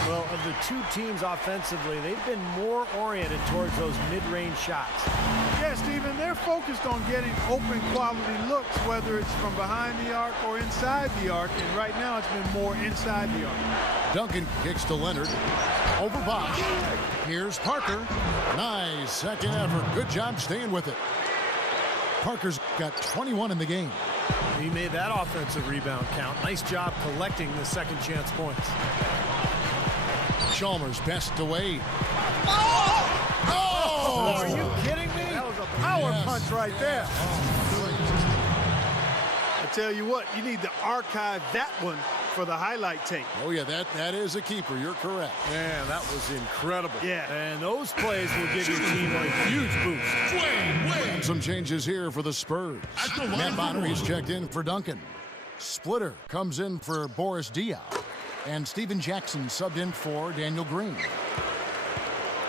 Well, of the 2 teams offensively, they've been more oriented towards those mid-range shots. Yeah, Steven, they're focused on getting open quality looks, whether it's from behind the arc or inside the arc, and right now it's been more inside the arc. Duncan kicks to Leonard. Over Bosh. Here's Parker. Nice second effort. Good job staying with it. Parker's got 21 in the game. He made that offensive rebound count. Nice job collecting the second chance points. Chalmers best to Wade. Oh! Are you kidding me? That was a power punch right there. I tell you what, you need to archive that one for the highlight tape. Oh, yeah, that is a keeper. You're correct. Man, that was incredible. Yeah. And those plays will give your team a huge boost. And some changes here for the Spurs. Matt Bonner, he's checked in for Duncan. Splitter comes in for Boris Diaw. And Steven Jackson subbed in for Daniel Green.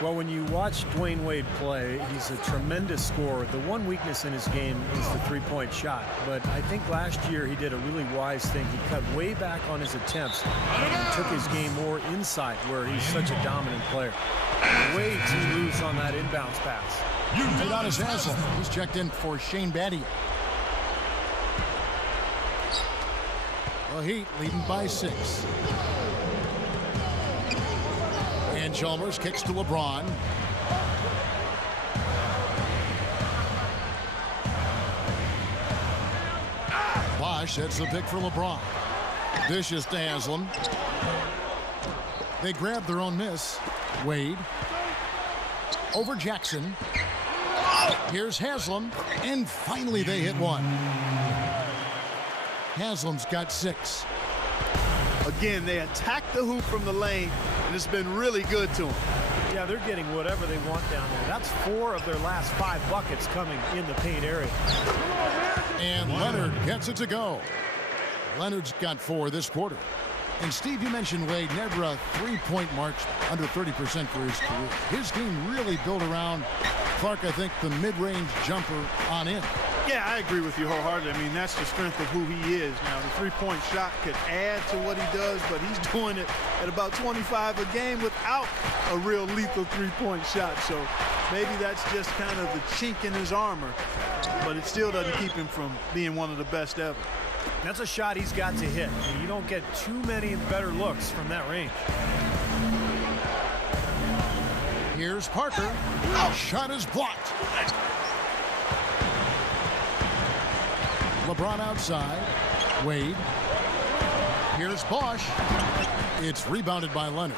Well, when you watch Dwayne Wade play, he's a tremendous scorer. The one weakness in his game is the three-point shot. But I think last year he did a really wise thing. He cut way back on his attempts and took his game more inside, where he's such a dominant player. Way too loose on that inbounds pass. Udonis Haslem, he's checked in for Shane Battier. The Heat leading by 6. And Chalmers kicks to LeBron. Bosh sets the pick for LeBron. Dishes to Haslem. They grab their own miss. Wade. Over Jackson. Here's Haslem. And finally they hit one. Haslem's got 6. Again, they attack the hoop from the lane, and it's been really good to them. Yeah, they're getting whatever they want down there. That's 4 of their last 5 buckets coming in the paint area. And Leonard gets it to go. Leonard's got 4 this quarter. And Steve, you mentioned Wade, never a three-point mark under 30% for his career. His team really built around Clark, I think, the mid-range jumper on in. Yeah, I agree with you wholeheartedly. I mean, that's the strength of who he is. Now, the three-point shot could add to what he does, but he's doing it at about 25 a game without a real lethal three-point shot. So maybe that's just kind of the chink in his armor, but it still doesn't keep him from being one of the best ever. That's a shot he's got to hit. You don't get too many better looks from that range. Here's Parker. Shot is blocked. LeBron outside. Wade. Here's Bosch. It's rebounded by Leonard.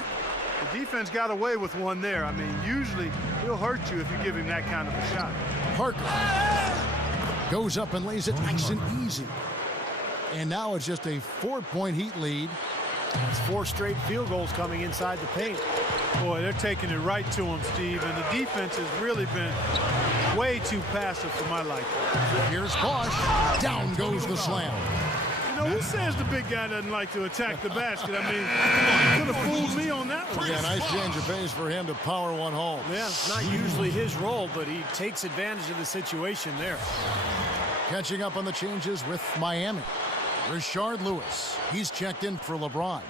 The defense got away with one there. I mean, usually he'll hurt you if you give him that kind of a shot. Parker goes up and lays it nice and easy. And now it's just a 4-point Heat lead. That's 4 straight field goals coming inside the paint. Boy, they're taking it right to him, Steve. And the defense has really been way too passive for my liking. Here's Bosch. Down goes the slam. You know, who says the big guy doesn't like to attack the basket? I mean, he could have fooled me on that one. Yeah, nice change of pace for him to power one home. Yeah, it's not usually his role, but he takes advantage of the situation there. Catching up on the changes with Miami. Rashard Lewis. He's checked in for LeBron.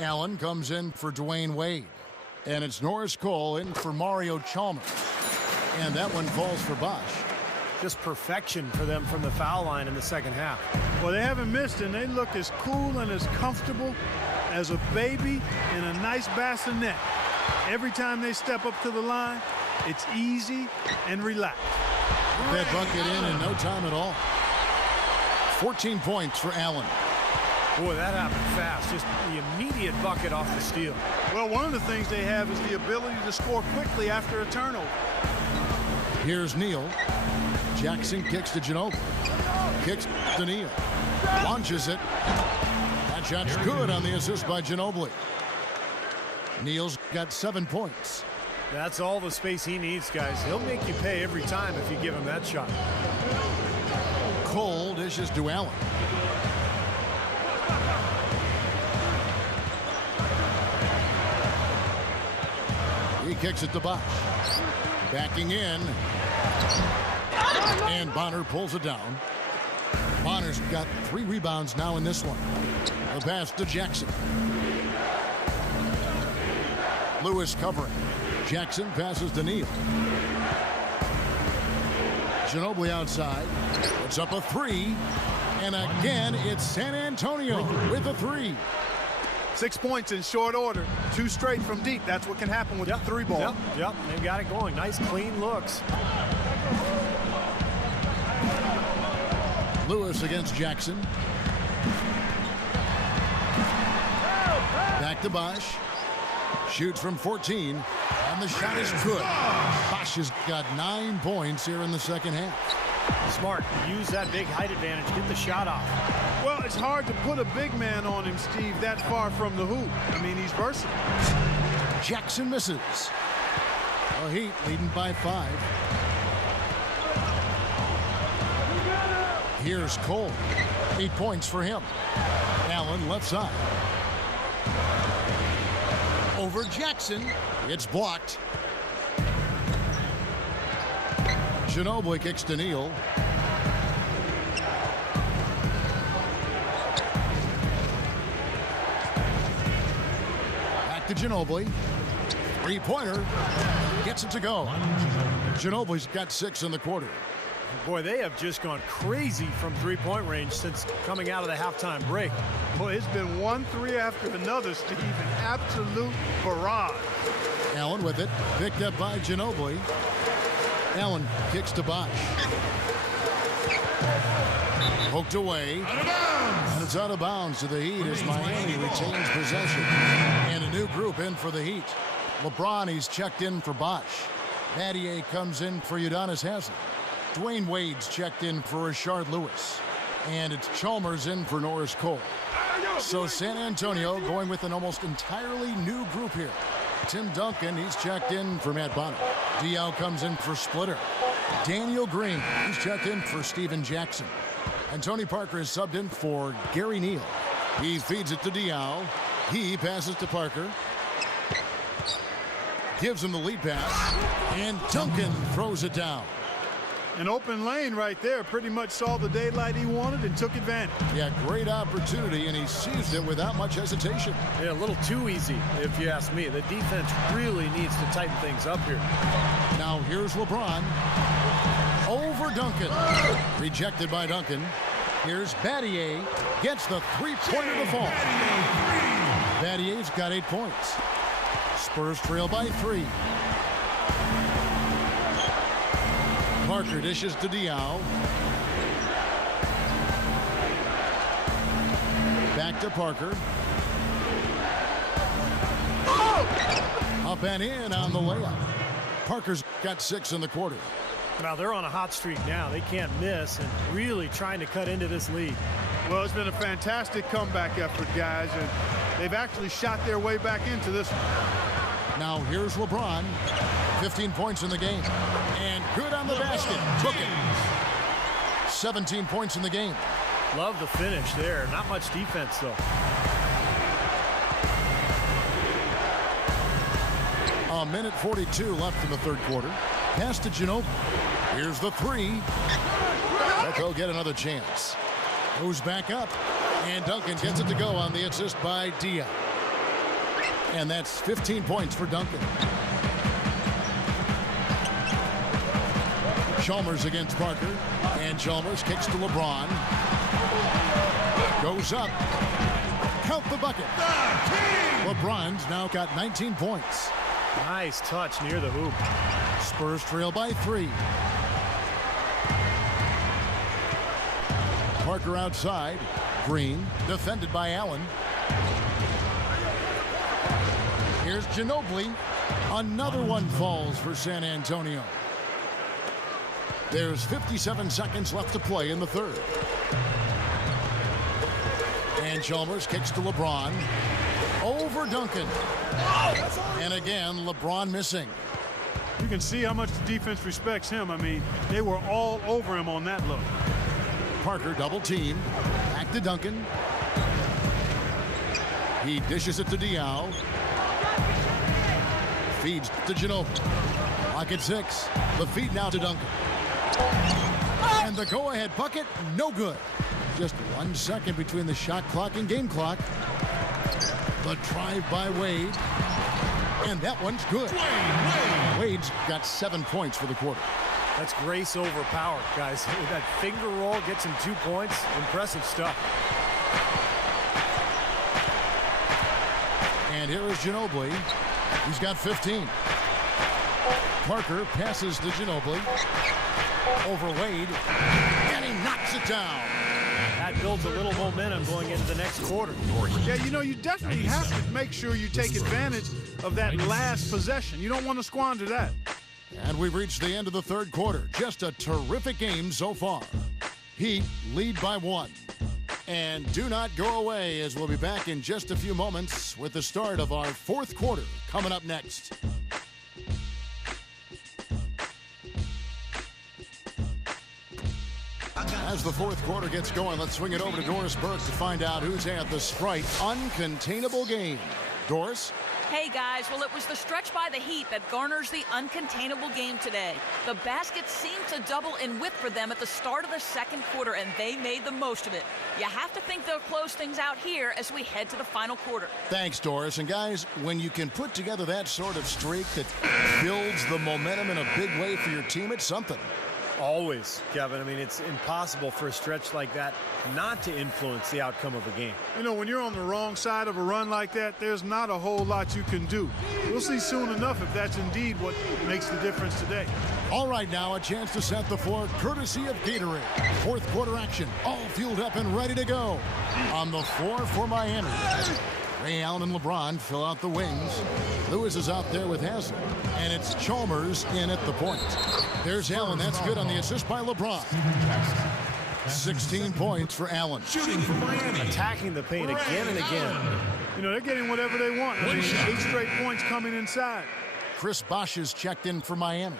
Allen comes in for Dwayne Wade. And it's Norris Cole in for Mario Chalmers. And that one falls for Bosch. Just perfection for them from the foul line in the second half. Well, they haven't missed, and they look as cool and as comfortable as a baby in a nice bassinet. Every time they step up to the line, it's easy and relaxed. That bucket in no time at all. 14 points for Allen. Boy, that happened fast. Just the immediate bucket off the steal. Well, one of the things they have is the ability to score quickly after a turnover. Here's Neal. Jackson kicks to Ginobili. Kicks to Neal. Launches it. That shot's good on the assist by Ginobili. Neal's got 7 points. That's all the space he needs, guys. He'll make you pay every time if you give him that shot. Cole dishes to Allen. He kicks it to Bosch. Backing in. And Bonner pulls it down. Bonner's got 3 rebounds now in this one. The pass to Jackson. Lewis covering. Jackson passes to Neal. Ginobili outside. Puts up a 3. And again, it's San Antonio with a 3. 6 points in short order. 2 straight from deep. That's what can happen with the 3 ball. Yep, they've got it going. Nice, clean looks. Lewis against Jackson. Back to Bosch. Shoots from 14. And the shot is good. Bosch has got 9 points here in the second half. Smart. Use that big height advantage. Get the shot off. Well, it's hard to put a big man on him, Steve, that far from the hoop. I mean, he's versatile. Jackson misses. The Heat leading by 5. Here's Cole. 8 points for him. Allen left side. Over Jackson. It's blocked. Ginobili kicks to Neal. Back to Ginobili. 3-pointer. Gets it to go. Ginobili's got 6 in the quarter. Boy, they have just gone crazy from 3-point range since coming out of the halftime break. Boy, it's been 1 3 after another, Steve. An absolute barrage. Allen with it. Picked up by Ginobili. Allen kicks to Bosch. Poked away. And it's out of bounds to the Heat as Miami retains possession. And a new group in for the Heat. LeBron, he's checked in for Bosch. Battier comes in for Udonis Haslem. Dwayne Wade's checked in for Rashard Lewis. And it's Chalmers in for Norris Cole. So San Antonio going with an almost entirely new group here. Tim Duncan, he's checked in for Matt Bonner. Diaw comes in for Splitter. Daniel Green, he's checked in for Steven Jackson. And Tony Parker is subbed in for Gary Neal. He feeds it to Diaw. He passes to Parker. Gives him the lead pass. And Duncan throws it down. An open lane right there. Pretty much saw the daylight he wanted and took advantage. Yeah, great opportunity, and he seized it without much hesitation. Yeah, a little too easy, if you ask me. The defense really needs to tighten things up here. Now here's LeBron. Over Duncan. Rejected by Duncan. Here's Battier. Gets the three-pointer to fall. Battier's got 8 points. Spurs trail by 3. Parker dishes to Diaw. Back to Parker. Up and in on the layup. Parker's got 6 in the quarter. Now they're on a hot streak now. They can't miss and really trying to cut into this lead. Well, it's been a fantastic comeback effort, guys, and they've actually shot their way back into this one. Now here's LeBron. 15 points in the game. And good on the basket. Took it. 17 points in the game. Love the finish there. Not much defense, though. A minute 42 left in the third quarter. Pass to Ginobili. Here's the 3. But they'll get another chance. Moves back up. And Duncan gets it to go on the assist by Diaw. And that's 15 points for Duncan. Chalmers against Parker. And Chalmers kicks to LeBron. Goes up. Count the bucket. LeBron's now got 19 points. Nice touch near the hoop. Spurs trail by 3. Parker outside. Green defended by Allen. Here's Ginobili. Another one falls for San Antonio. There's 57 seconds left to play in the third. And Chalmers kicks to LeBron. Over Duncan. And again, LeBron missing. You can see how much the defense respects him. I mean, they were all over him on that look. Parker double team. Back to Duncan. He dishes it to Diaw. Feeds to Ginobili. Clock at 6. The feed now to Duncan. And the go-ahead bucket, no good. Just 1 second between the shot clock and game clock. The drive by Wade. And that one's good. Wade's got 7 points for the quarter. That's grace over power, guys. That finger roll gets him 2 points. Impressive stuff. And here is Ginobili. He's got 15. Parker passes to Ginobili. Over Wade. And he knocks it down. That builds a little momentum going into the next quarter. Yeah, you know, you definitely have to make sure you take advantage of that last possession. You don't want to squander that. And we've reached the end of the third quarter. Just a terrific game so far. Heat lead by 1. And do not go away, as we'll be back in just a few moments with the start of our fourth quarter coming up next. As the fourth quarter gets going, let's swing it over to Doris Burke to find out who's had the Sprite uncontainable game. Doris? Hey guys, well, it was the stretch by the Heat that garners the uncontainable game today. The baskets seemed to double in width for them at the start of the second quarter, and they made the most of it. You have to think they'll close things out here as we head to the final quarter. Thanks, Doris. And guys, when you can put together that sort of streak that builds the momentum in a big way for your team, it's something. Always, Kevin. I mean, it's impossible for a stretch like that not to influence the outcome of a game. You know, when you're on the wrong side of a run like that, there's not a whole lot you can do. We'll see soon enough if that's indeed what makes the difference today. All right, now a chance to set the floor courtesy of Gatorade. Fourth quarter action, all fueled up and ready to go. On the floor for Miami. Ray Allen and LeBron fill out the wings. Lewis is out there with Haslem. And it's Chalmers in at the point. There's Allen. That's good on the assist by LeBron. 16 points for Allen. Shooting for Miami. Attacking the paint again and again. You know, they're getting whatever they want. I mean, 8 straight points coming inside. Chris Bosh is checked in for Miami.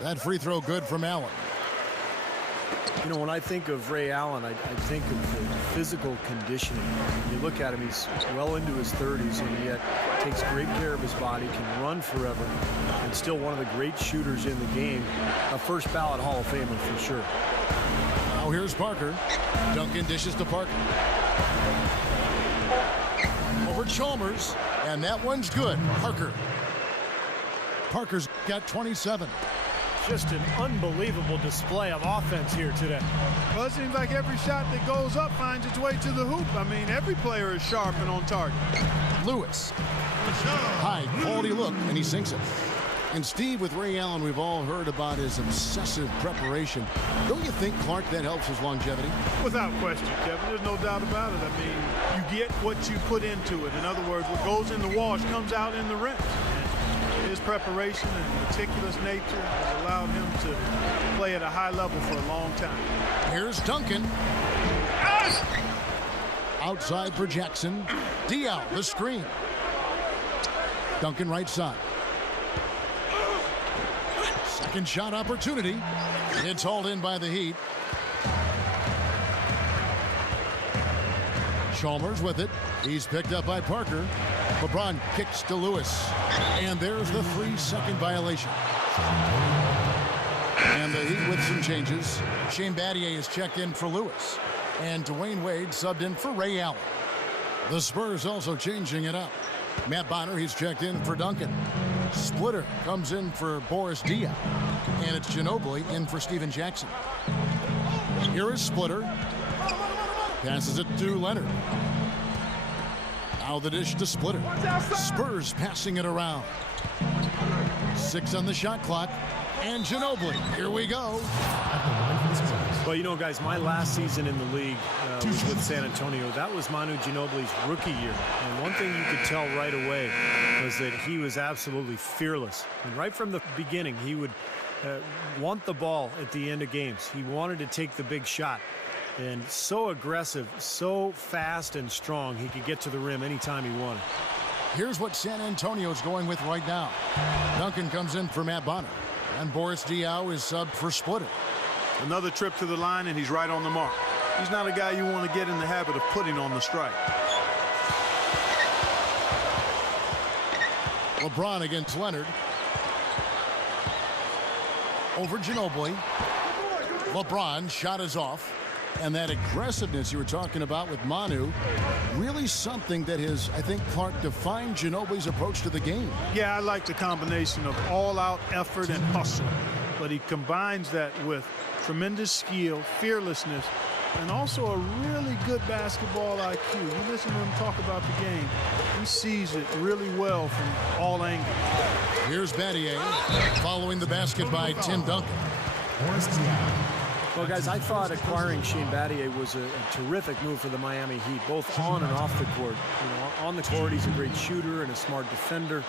That free throw good from Allen. You know, when I think of Ray Allen, I think of the physical conditioning. You look at him, he's well into his 30s, and yet takes great care of his body, can run forever, and still one of the great shooters in the game. A first ballot Hall of Famer for sure. Now here's Parker. Duncan dishes to Parker. Over Chalmers, and that one's good. Parker's got 27. Just an unbelievable display of offense here today. Well, it seems like every shot that goes up finds its way to the hoop. I mean, every player is sharp and on target. Lewis. High quality look, and he sinks it. And Steve, with Ray Allen, we've all heard about his obsessive preparation. Don't you think, Clark, that helps his longevity? Without question, Kevin. There's no doubt about it. I mean, you get what you put into it. In other words, what goes in the wash comes out in the rinse. His preparation and meticulous nature has allowed him to play at a high level for a long time. Here's Duncan. Outside for Jackson. Diaw, the screen. Duncan right side. Second shot opportunity. It's hauled in by the Heat. Chalmers with it. He's picked up by Parker. LeBron kicks to Lewis. And there's the 3-second violation. And the Heat with some changes. Shane Battier is checked in for Lewis. And Dwayne Wade subbed in for Ray Allen. The Spurs also changing it up. Matt Bonner, he's checked in for Duncan. Splitter comes in for Boris Diaw. And it's Ginobili in for Steven Jackson. Here is Splitter. Passes it to Leonard. Now the dish to Splitter. Spurs passing it around. 6 on the shot clock. And Ginobili. Here we go. Well, you know, guys, my last season in the league was with San Antonio. That was Manu Ginobili's rookie year. And one thing you could tell right away was that he was absolutely fearless. And right from the beginning, he would want the ball at the end of games. He wanted to take the big shot. And so aggressive, so fast and strong, he could get to the rim anytime he wanted. Here's what San Antonio's going with right now. Duncan comes in for Matt Bonner. And Boris Diaw is subbed for Splitter. Another trip to the line, and he's right on the mark. He's not a guy you want to get in the habit of putting on the strike. LeBron against Leonard. Over Ginobili. LeBron, shot is off. And that aggressiveness you were talking about with Manu, really something that has, I think, Clark, defined Ginobili's approach to the game. Yeah, I like the combination of all-out effort and hustle. But he combines that with tremendous skill, fearlessness, and also a really good basketball IQ. You listen to him talk about the game. He sees it really well from all angles. Here's Battier following the basket by Tim Duncan. Well, guys, I thought acquiring Shane Battier was a terrific move for the Miami Heat, both on and off the court. You know, on the court, he's a great shooter and a smart defender.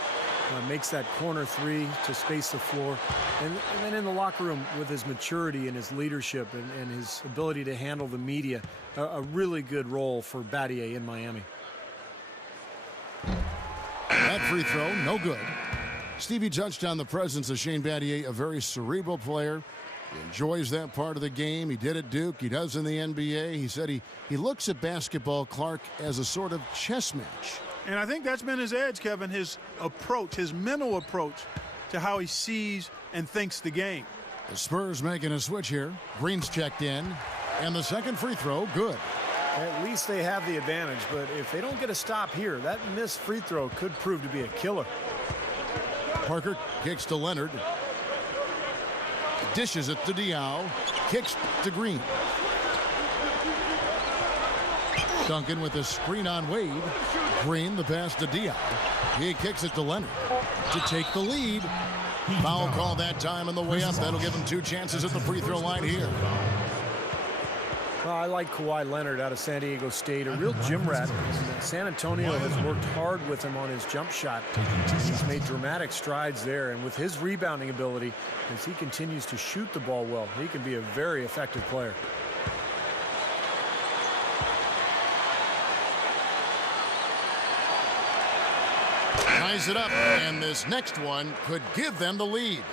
Makes that corner three to space the floor. And then in the locker room with his maturity and his leadership and his ability to handle the media, a really good role for Battier in Miami. That free throw, no good. Stevie touched on the presence of Shane Battier, a very cerebral player. He enjoys that part of the game. He did at Duke. He does in the NBA. He said he looks at basketball, Clark, as a sort of chess match. And I think that's been his edge, Kevin, his approach, his mental approach to how he sees and thinks the game. The Spurs making a switch here. Green's checked in. And the second free throw, good. At least they have the advantage, but if they don't get a stop here, that missed free throw could prove to be a killer. Parker kicks to Leonard. Dishes it to Diaw. Kicks to Green. Duncan with a screen on Wade. Green, the pass to Diaw. He kicks it to Leonard to take the lead. Foul call that time on the way up. That'll give him 2 chances at the free throw line here. Well, I like Kawhi Leonard out of San Diego State, a real gym rat. San Antonio has worked hard with him on his jump shot. He's made dramatic strides there, and with his rebounding ability, as he continues to shoot the ball well, he can be a very effective player. Ties it up, and this next one could give them the lead.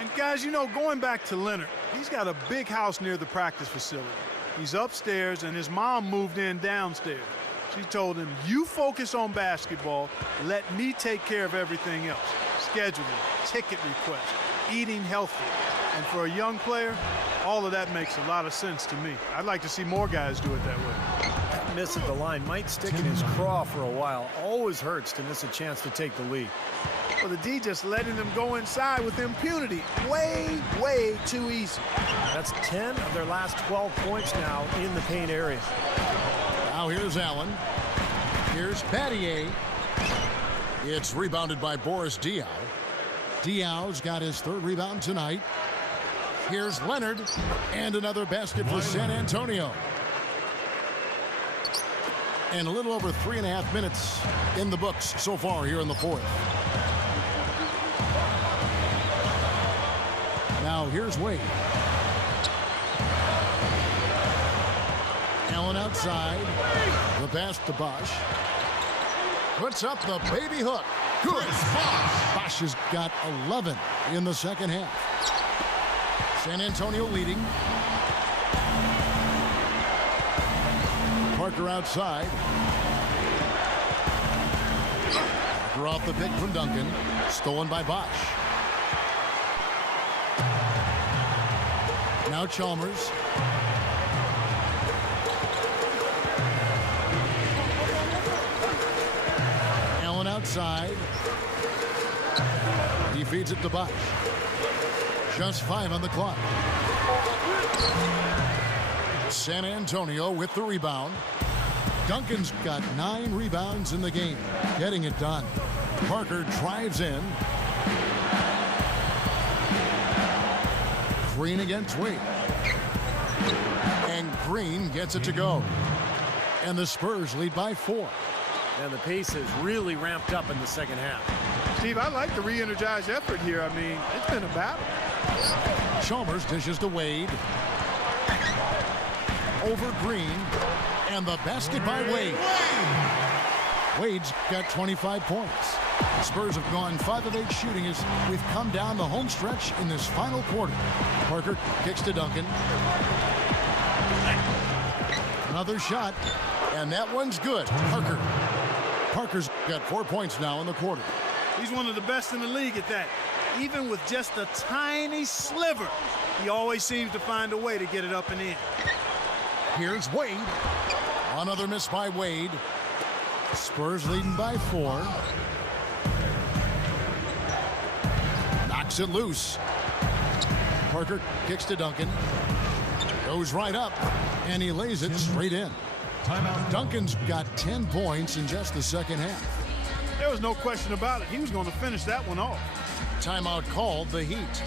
And guys, you know, going back to Leonard, he's got a big house near the practice facility. He's upstairs, and his mom moved in downstairs. She told him, you focus on basketball, let me take care of everything else. Scheduling, ticket requests, eating healthy. And for a young player, all of that makes a lot of sense to me. I'd like to see more guys do it that way. That miss at the line might stick in his craw for a while. Always hurts to miss a chance to take the lead. Well, the D just letting them go inside with impunity. Way, way too easy. That's 10 of their last 12 points now in the paint area. Now here's Allen. Here's Battier. It's rebounded by Boris Diaw. Diaw's got his 3rd rebound tonight. Here's Leonard, and another basket for San Antonio. And a little over 3.5 minutes in the books so far here in the 4th. Now here's Wade. Allen outside. The pass to Bosch. Puts up the baby hook. Good spot. Bosch has got 11 in the second half. San Antonio leading. Parker outside. Parker off the pick from Duncan. Stolen by Bosch. Now Chalmers. Allen outside. He feeds it to Bosch. Just 5 on the clock. San Antonio with the rebound. Duncan's got 9 rebounds in the game. Getting it done. Parker drives in. Green against Wade. And Green gets it to go. And the Spurs lead by 4. And the pace has really ramped up in the second half. Steve, I like the re-energized effort here. I mean, it's been a battle. Chalmers dishes to Wade. Over Green. And the basket by Wade. Wade's got 25 points. The Spurs have gone 5 of 8 shooting as we've come down the home stretch in this final quarter. Parker kicks to Duncan. Another shot, and that one's good. Parker's got 4 points now in the quarter. He's one of the best in the league at that. Even with just a tiny sliver, he always seems to find a way to get it up and in. Here's Wade. Another miss by Wade. Spurs leading by 4. Knocks it loose. Parker kicks to Duncan. Goes right up, and he lays it straight in. Duncan's got 10 points in just the second half. There was no question about it. He was going to finish that one off. Timeout called the Heat.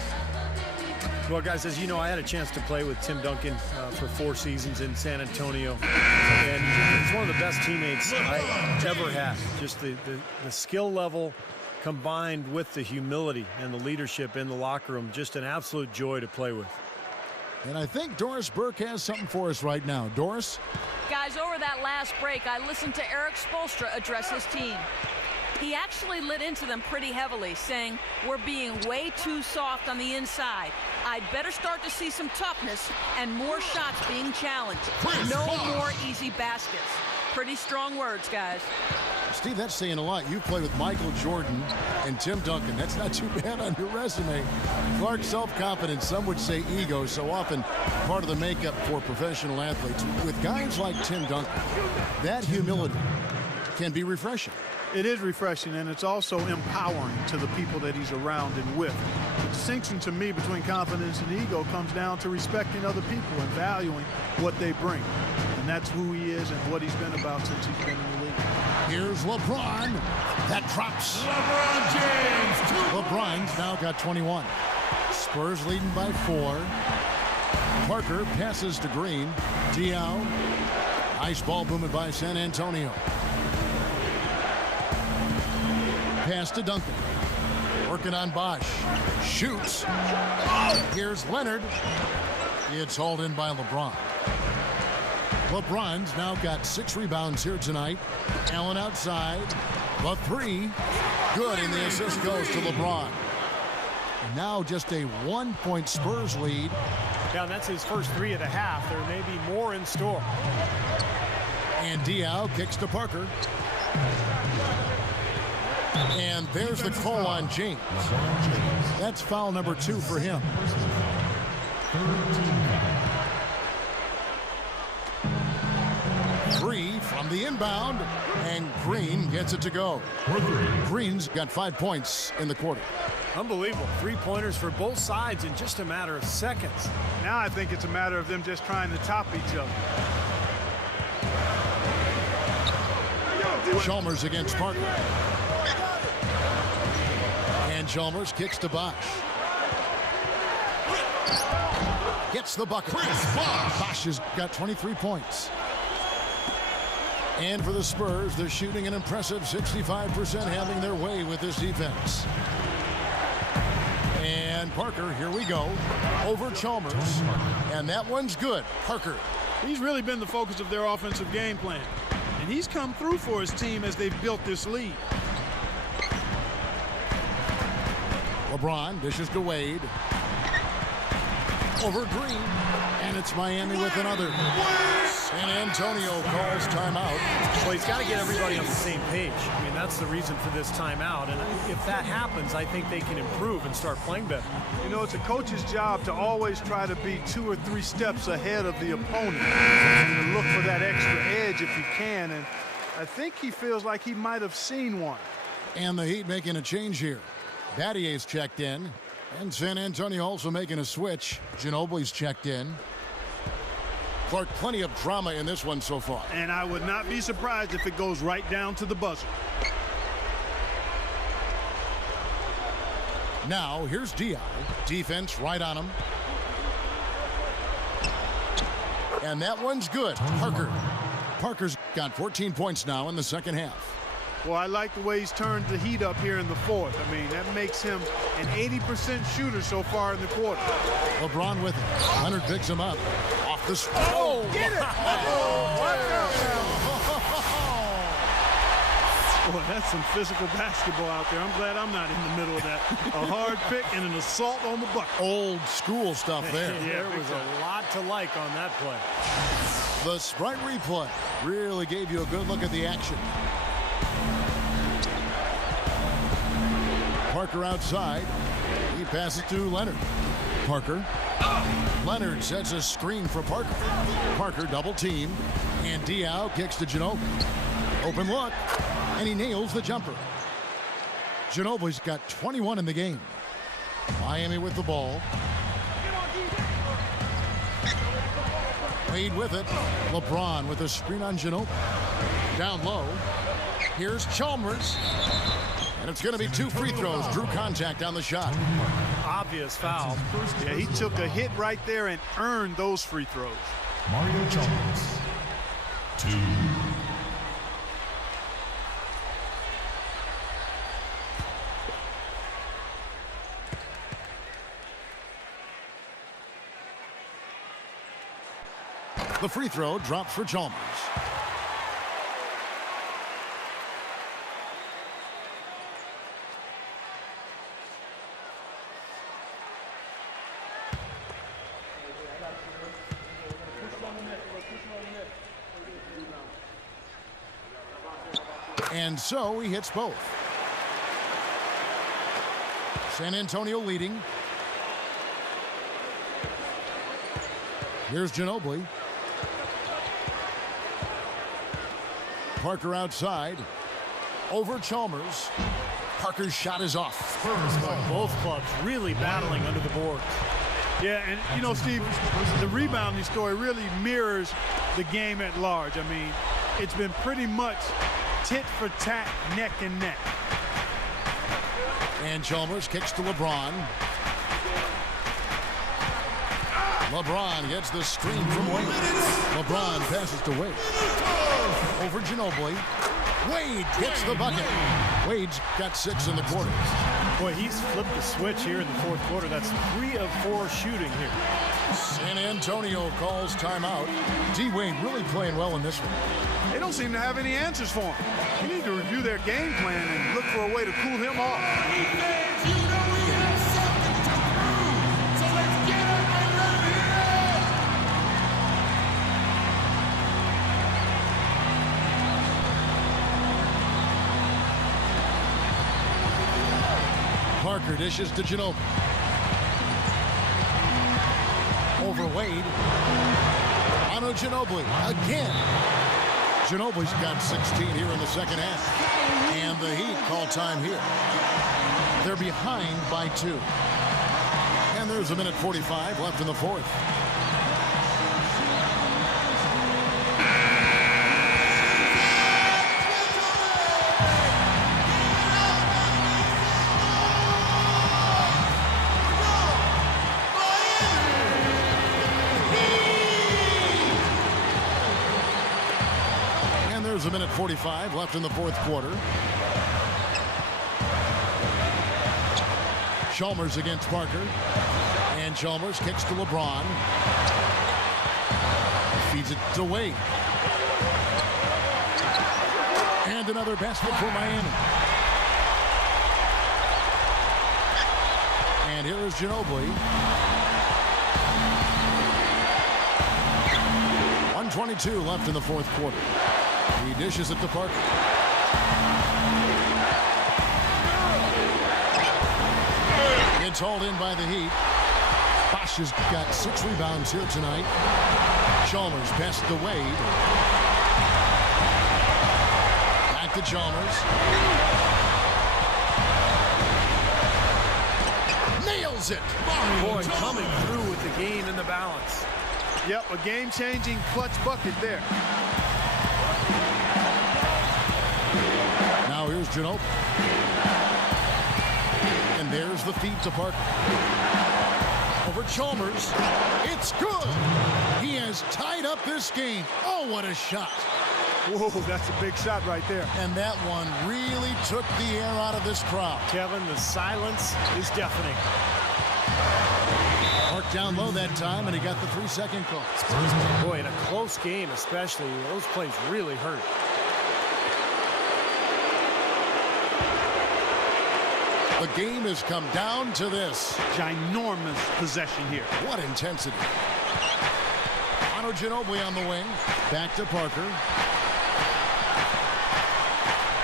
Well, guys, as you know, I had a chance to play with Tim Duncan for 4 seasons in San Antonio. And he's one of the best teammates I ever had. Just the skill level combined with the humility and the leadership in the locker room. Just an absolute joy to play with. And I think Doris Burke has something for us right now. Doris? Guys, over that last break, I listened to Eric Spoelstra address his team. He actually lit into them pretty heavily, saying, we're being way too soft on the inside. I'd better start to see some toughness and more shots being challenged. No more easy baskets. Pretty strong words, guys. Steve, that's saying a lot. You play with Michael Jordan and Tim Duncan. That's not too bad on your resume. Clark, self-confidence, some would say ego, so often part of the makeup for professional athletes. With guys like Tim Duncan, that humility can be refreshing. It is refreshing, and it's also empowering to the people that he's around and with. The distinction to me between confidence and ego comes down to respecting other people and valuing what they bring. And that's who he is and what he's been about since he's been in the league. Here's LeBron. That drops. LeBron's now got 21. Spurs leading by 4. Parker passes to Green. Diaw. Nice ball movement by San Antonio. Pass to Duncan. Working on Bosch. Shoots. Here's Leonard. It's hauled in by LeBron. LeBron's now got 6 rebounds here tonight. Allen outside. The 3. Good, and the assist goes to LeBron. Now just a 1-point Spurs lead. Yeah, and that's his first 3 of the half. There may be more in store. And Diaw kicks to Parker. And there's the call on James. That's foul number 2 for him. Three from the inbound, and Green gets it to go. Green's got 5 points in the quarter. Unbelievable. 3-pointers for both sides in just a matter of seconds. Now I think it's a matter of them just trying to top each other. Chalmers against Parker. And Chalmers kicks to Bosch. Gets the bucket. Bosch has got 23 points. And for the Spurs, they're shooting an impressive 65%, having their way with this defense. And Parker, here we go, over Chalmers. And that one's good. Parker. He's really been the focus of their offensive game plan. And he's come through for his team as they've built this lead. LeBron dishes to Wade. Over Green. And it's Miami with another. San Antonio calls timeout. Well, he's got to get everybody on the same page. I mean, that's the reason for this timeout. And if that happens, I think they can improve and start playing better. You know, it's a coach's job to always try to be 2 or 3 steps ahead of the opponent. And to look for that extra edge if you can. And I think he feels like he might have seen one. And the Heat making a change here. Battier's checked in. And San Antonio also making a switch. Ginobili's checked in. Clark, plenty of drama in this one so far. And I would not be surprised if it goes right down to the buzzer. Now, here's Diaw. Defense right on him. And that one's good. Parker. Parker's got 14 points now in the second half. Well, I like the way he's turned the heat up here in the fourth. I mean, that makes him an 80% shooter so far in the quarter. LeBron with it. Leonard picks him up. Off the... Oh, get it! Boy, that's some physical basketball out there. I'm glad I'm not in the middle of that. A hard pick and an assault on the bucket. Old school stuff there. Yeah, there was a lot to like on that play. The Sprite replay really gave you a good look at the action. Parker outside. He passes to Leonard. Parker. Leonard sets a screen for Parker. Parker double team. And Diaw kicks to Ginobili. Open look. And he nails the jumper. Ginobili's got 21 in the game. Miami with the ball. Wade with it. LeBron with a screen on Ginobili. Down low. Here's Chalmers. And it's going to be 2 free throws. Drew contact on the shot. Obvious foul. Yeah, he took a hit right there and earned those free throws. Mario Chalmers. 2. The free throw drops for Chalmers. And so he hits both. San Antonio leading. Here's Ginobili. Parker outside. Over Chalmers. Parker's shot is off. Both clubs really battling under the boards. Yeah, and you know, Steve, the rebounding story really mirrors the game at large. I mean, it's been pretty much tit for tat, neck and neck. And Chalmers kicks to LeBron. LeBron gets the screen from Wade. LeBron passes to Wade. Over Ginobili. Wade gets the bucket. Wade's got 6 in the quarter. Boy, he's flipped the switch here in the fourth quarter. That's 3 of 4 shooting here. San Antonio calls timeout. D-Wade really playing well in this one. They don't seem to have any answers for him. You need to review their game plan and look for a way to cool him off. Defense, you know we have something to prove. So let's get up and let it hit. Parker dishes to Ginobili. Over Wade. Manu Ginobili again. Ginobili's got 16 here in the second half. And the Heat call time here. They're behind by 2. And there's 1:45 left in the fourth. There's 1:45 left in the fourth quarter. Chalmers against Parker. And Chalmers kicks to LeBron. Feeds it to Wade. And another basket for Miami. And here is Ginobili. 1:22 left in the fourth quarter. He dishes it to Parker. It's hauled in by the Heat. Bosch has got 6 rebounds here tonight. Chalmers passes to Wade. Back to Chalmers. Nails it. Boy, coming through with the game in the balance. Yep, a game-changing clutch bucket there. Now here's Ginobili. And there's the feed to Parker. Over Chalmers. It's good. He has tied up this game. Oh, what a shot. Whoa, that's a big shot right there. And that one really took the air out of this crowd. Kevin, the silence is deafening. Mark down low that time, and he got the 3-second call. Boy, in a close game especially, those plays really hurt. The game has come down to this. Ginormous possession here. What intensity. Manu Ginobili on the wing. Back to Parker.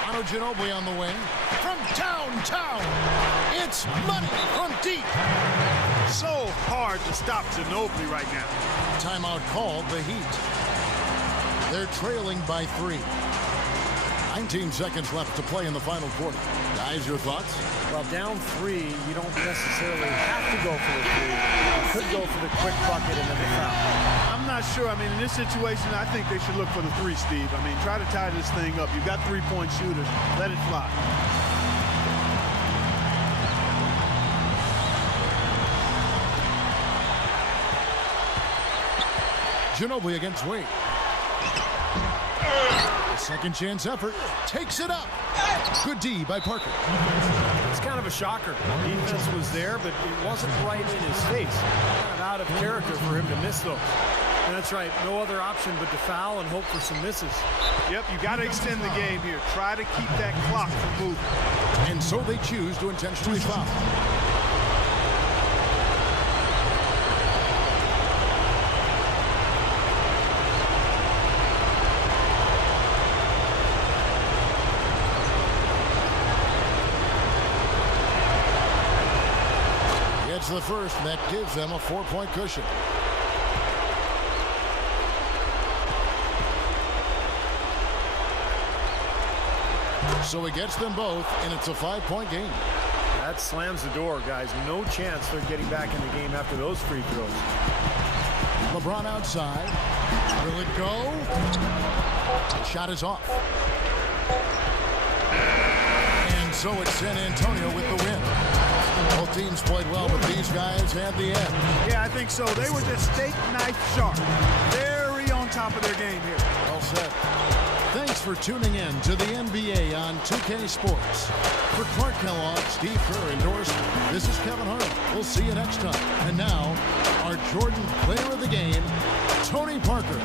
Manu Ginobili on the wing. From downtown, it's money from deep. So hard to stop Ginobili right now. Timeout called, the Heat. They're trailing by 3. 19 seconds left to play in the final quarter. Guys, your thoughts? Well, down 3, you don't necessarily have to go for the 3. You could go for the quick bucket and then the foul. I'm not sure. I mean, in this situation, I think they should look for the 3, Steve. I mean, try to tie this thing up. You've got 3-point shooters. Let it fly. Ginobili against Wade. Second chance effort. Takes it up. Good D by Parker. It's kind of a shocker. The defense was there, but it wasn't right in his face. Kind of out of character for him to miss those. And that's right. No other option but to foul and hope for some misses. Yep, you got to extend the game here. Try to keep that clock from moving. And so they choose to intentionally foul. It's the first, and that gives them a 4-point cushion. So he gets them both, and it's a 5-point game. That slams the door, guys. No chance they're getting back in the game after those free throws. LeBron outside. Will it go? The shot is off. so it's San Antonio with the win. Both teams played well, but these guys had the edge. Yeah, I think so. They were just steak knife sharp. Very on top of their game here. Well said. Thanks for tuning in to the NBA on 2K Sports. For Clark Kellogg, Steve Kerr, and Dorsey, this is Kevin Harlan. We'll see you next time. And now, our Jordan Player of the Game, Tony Parker.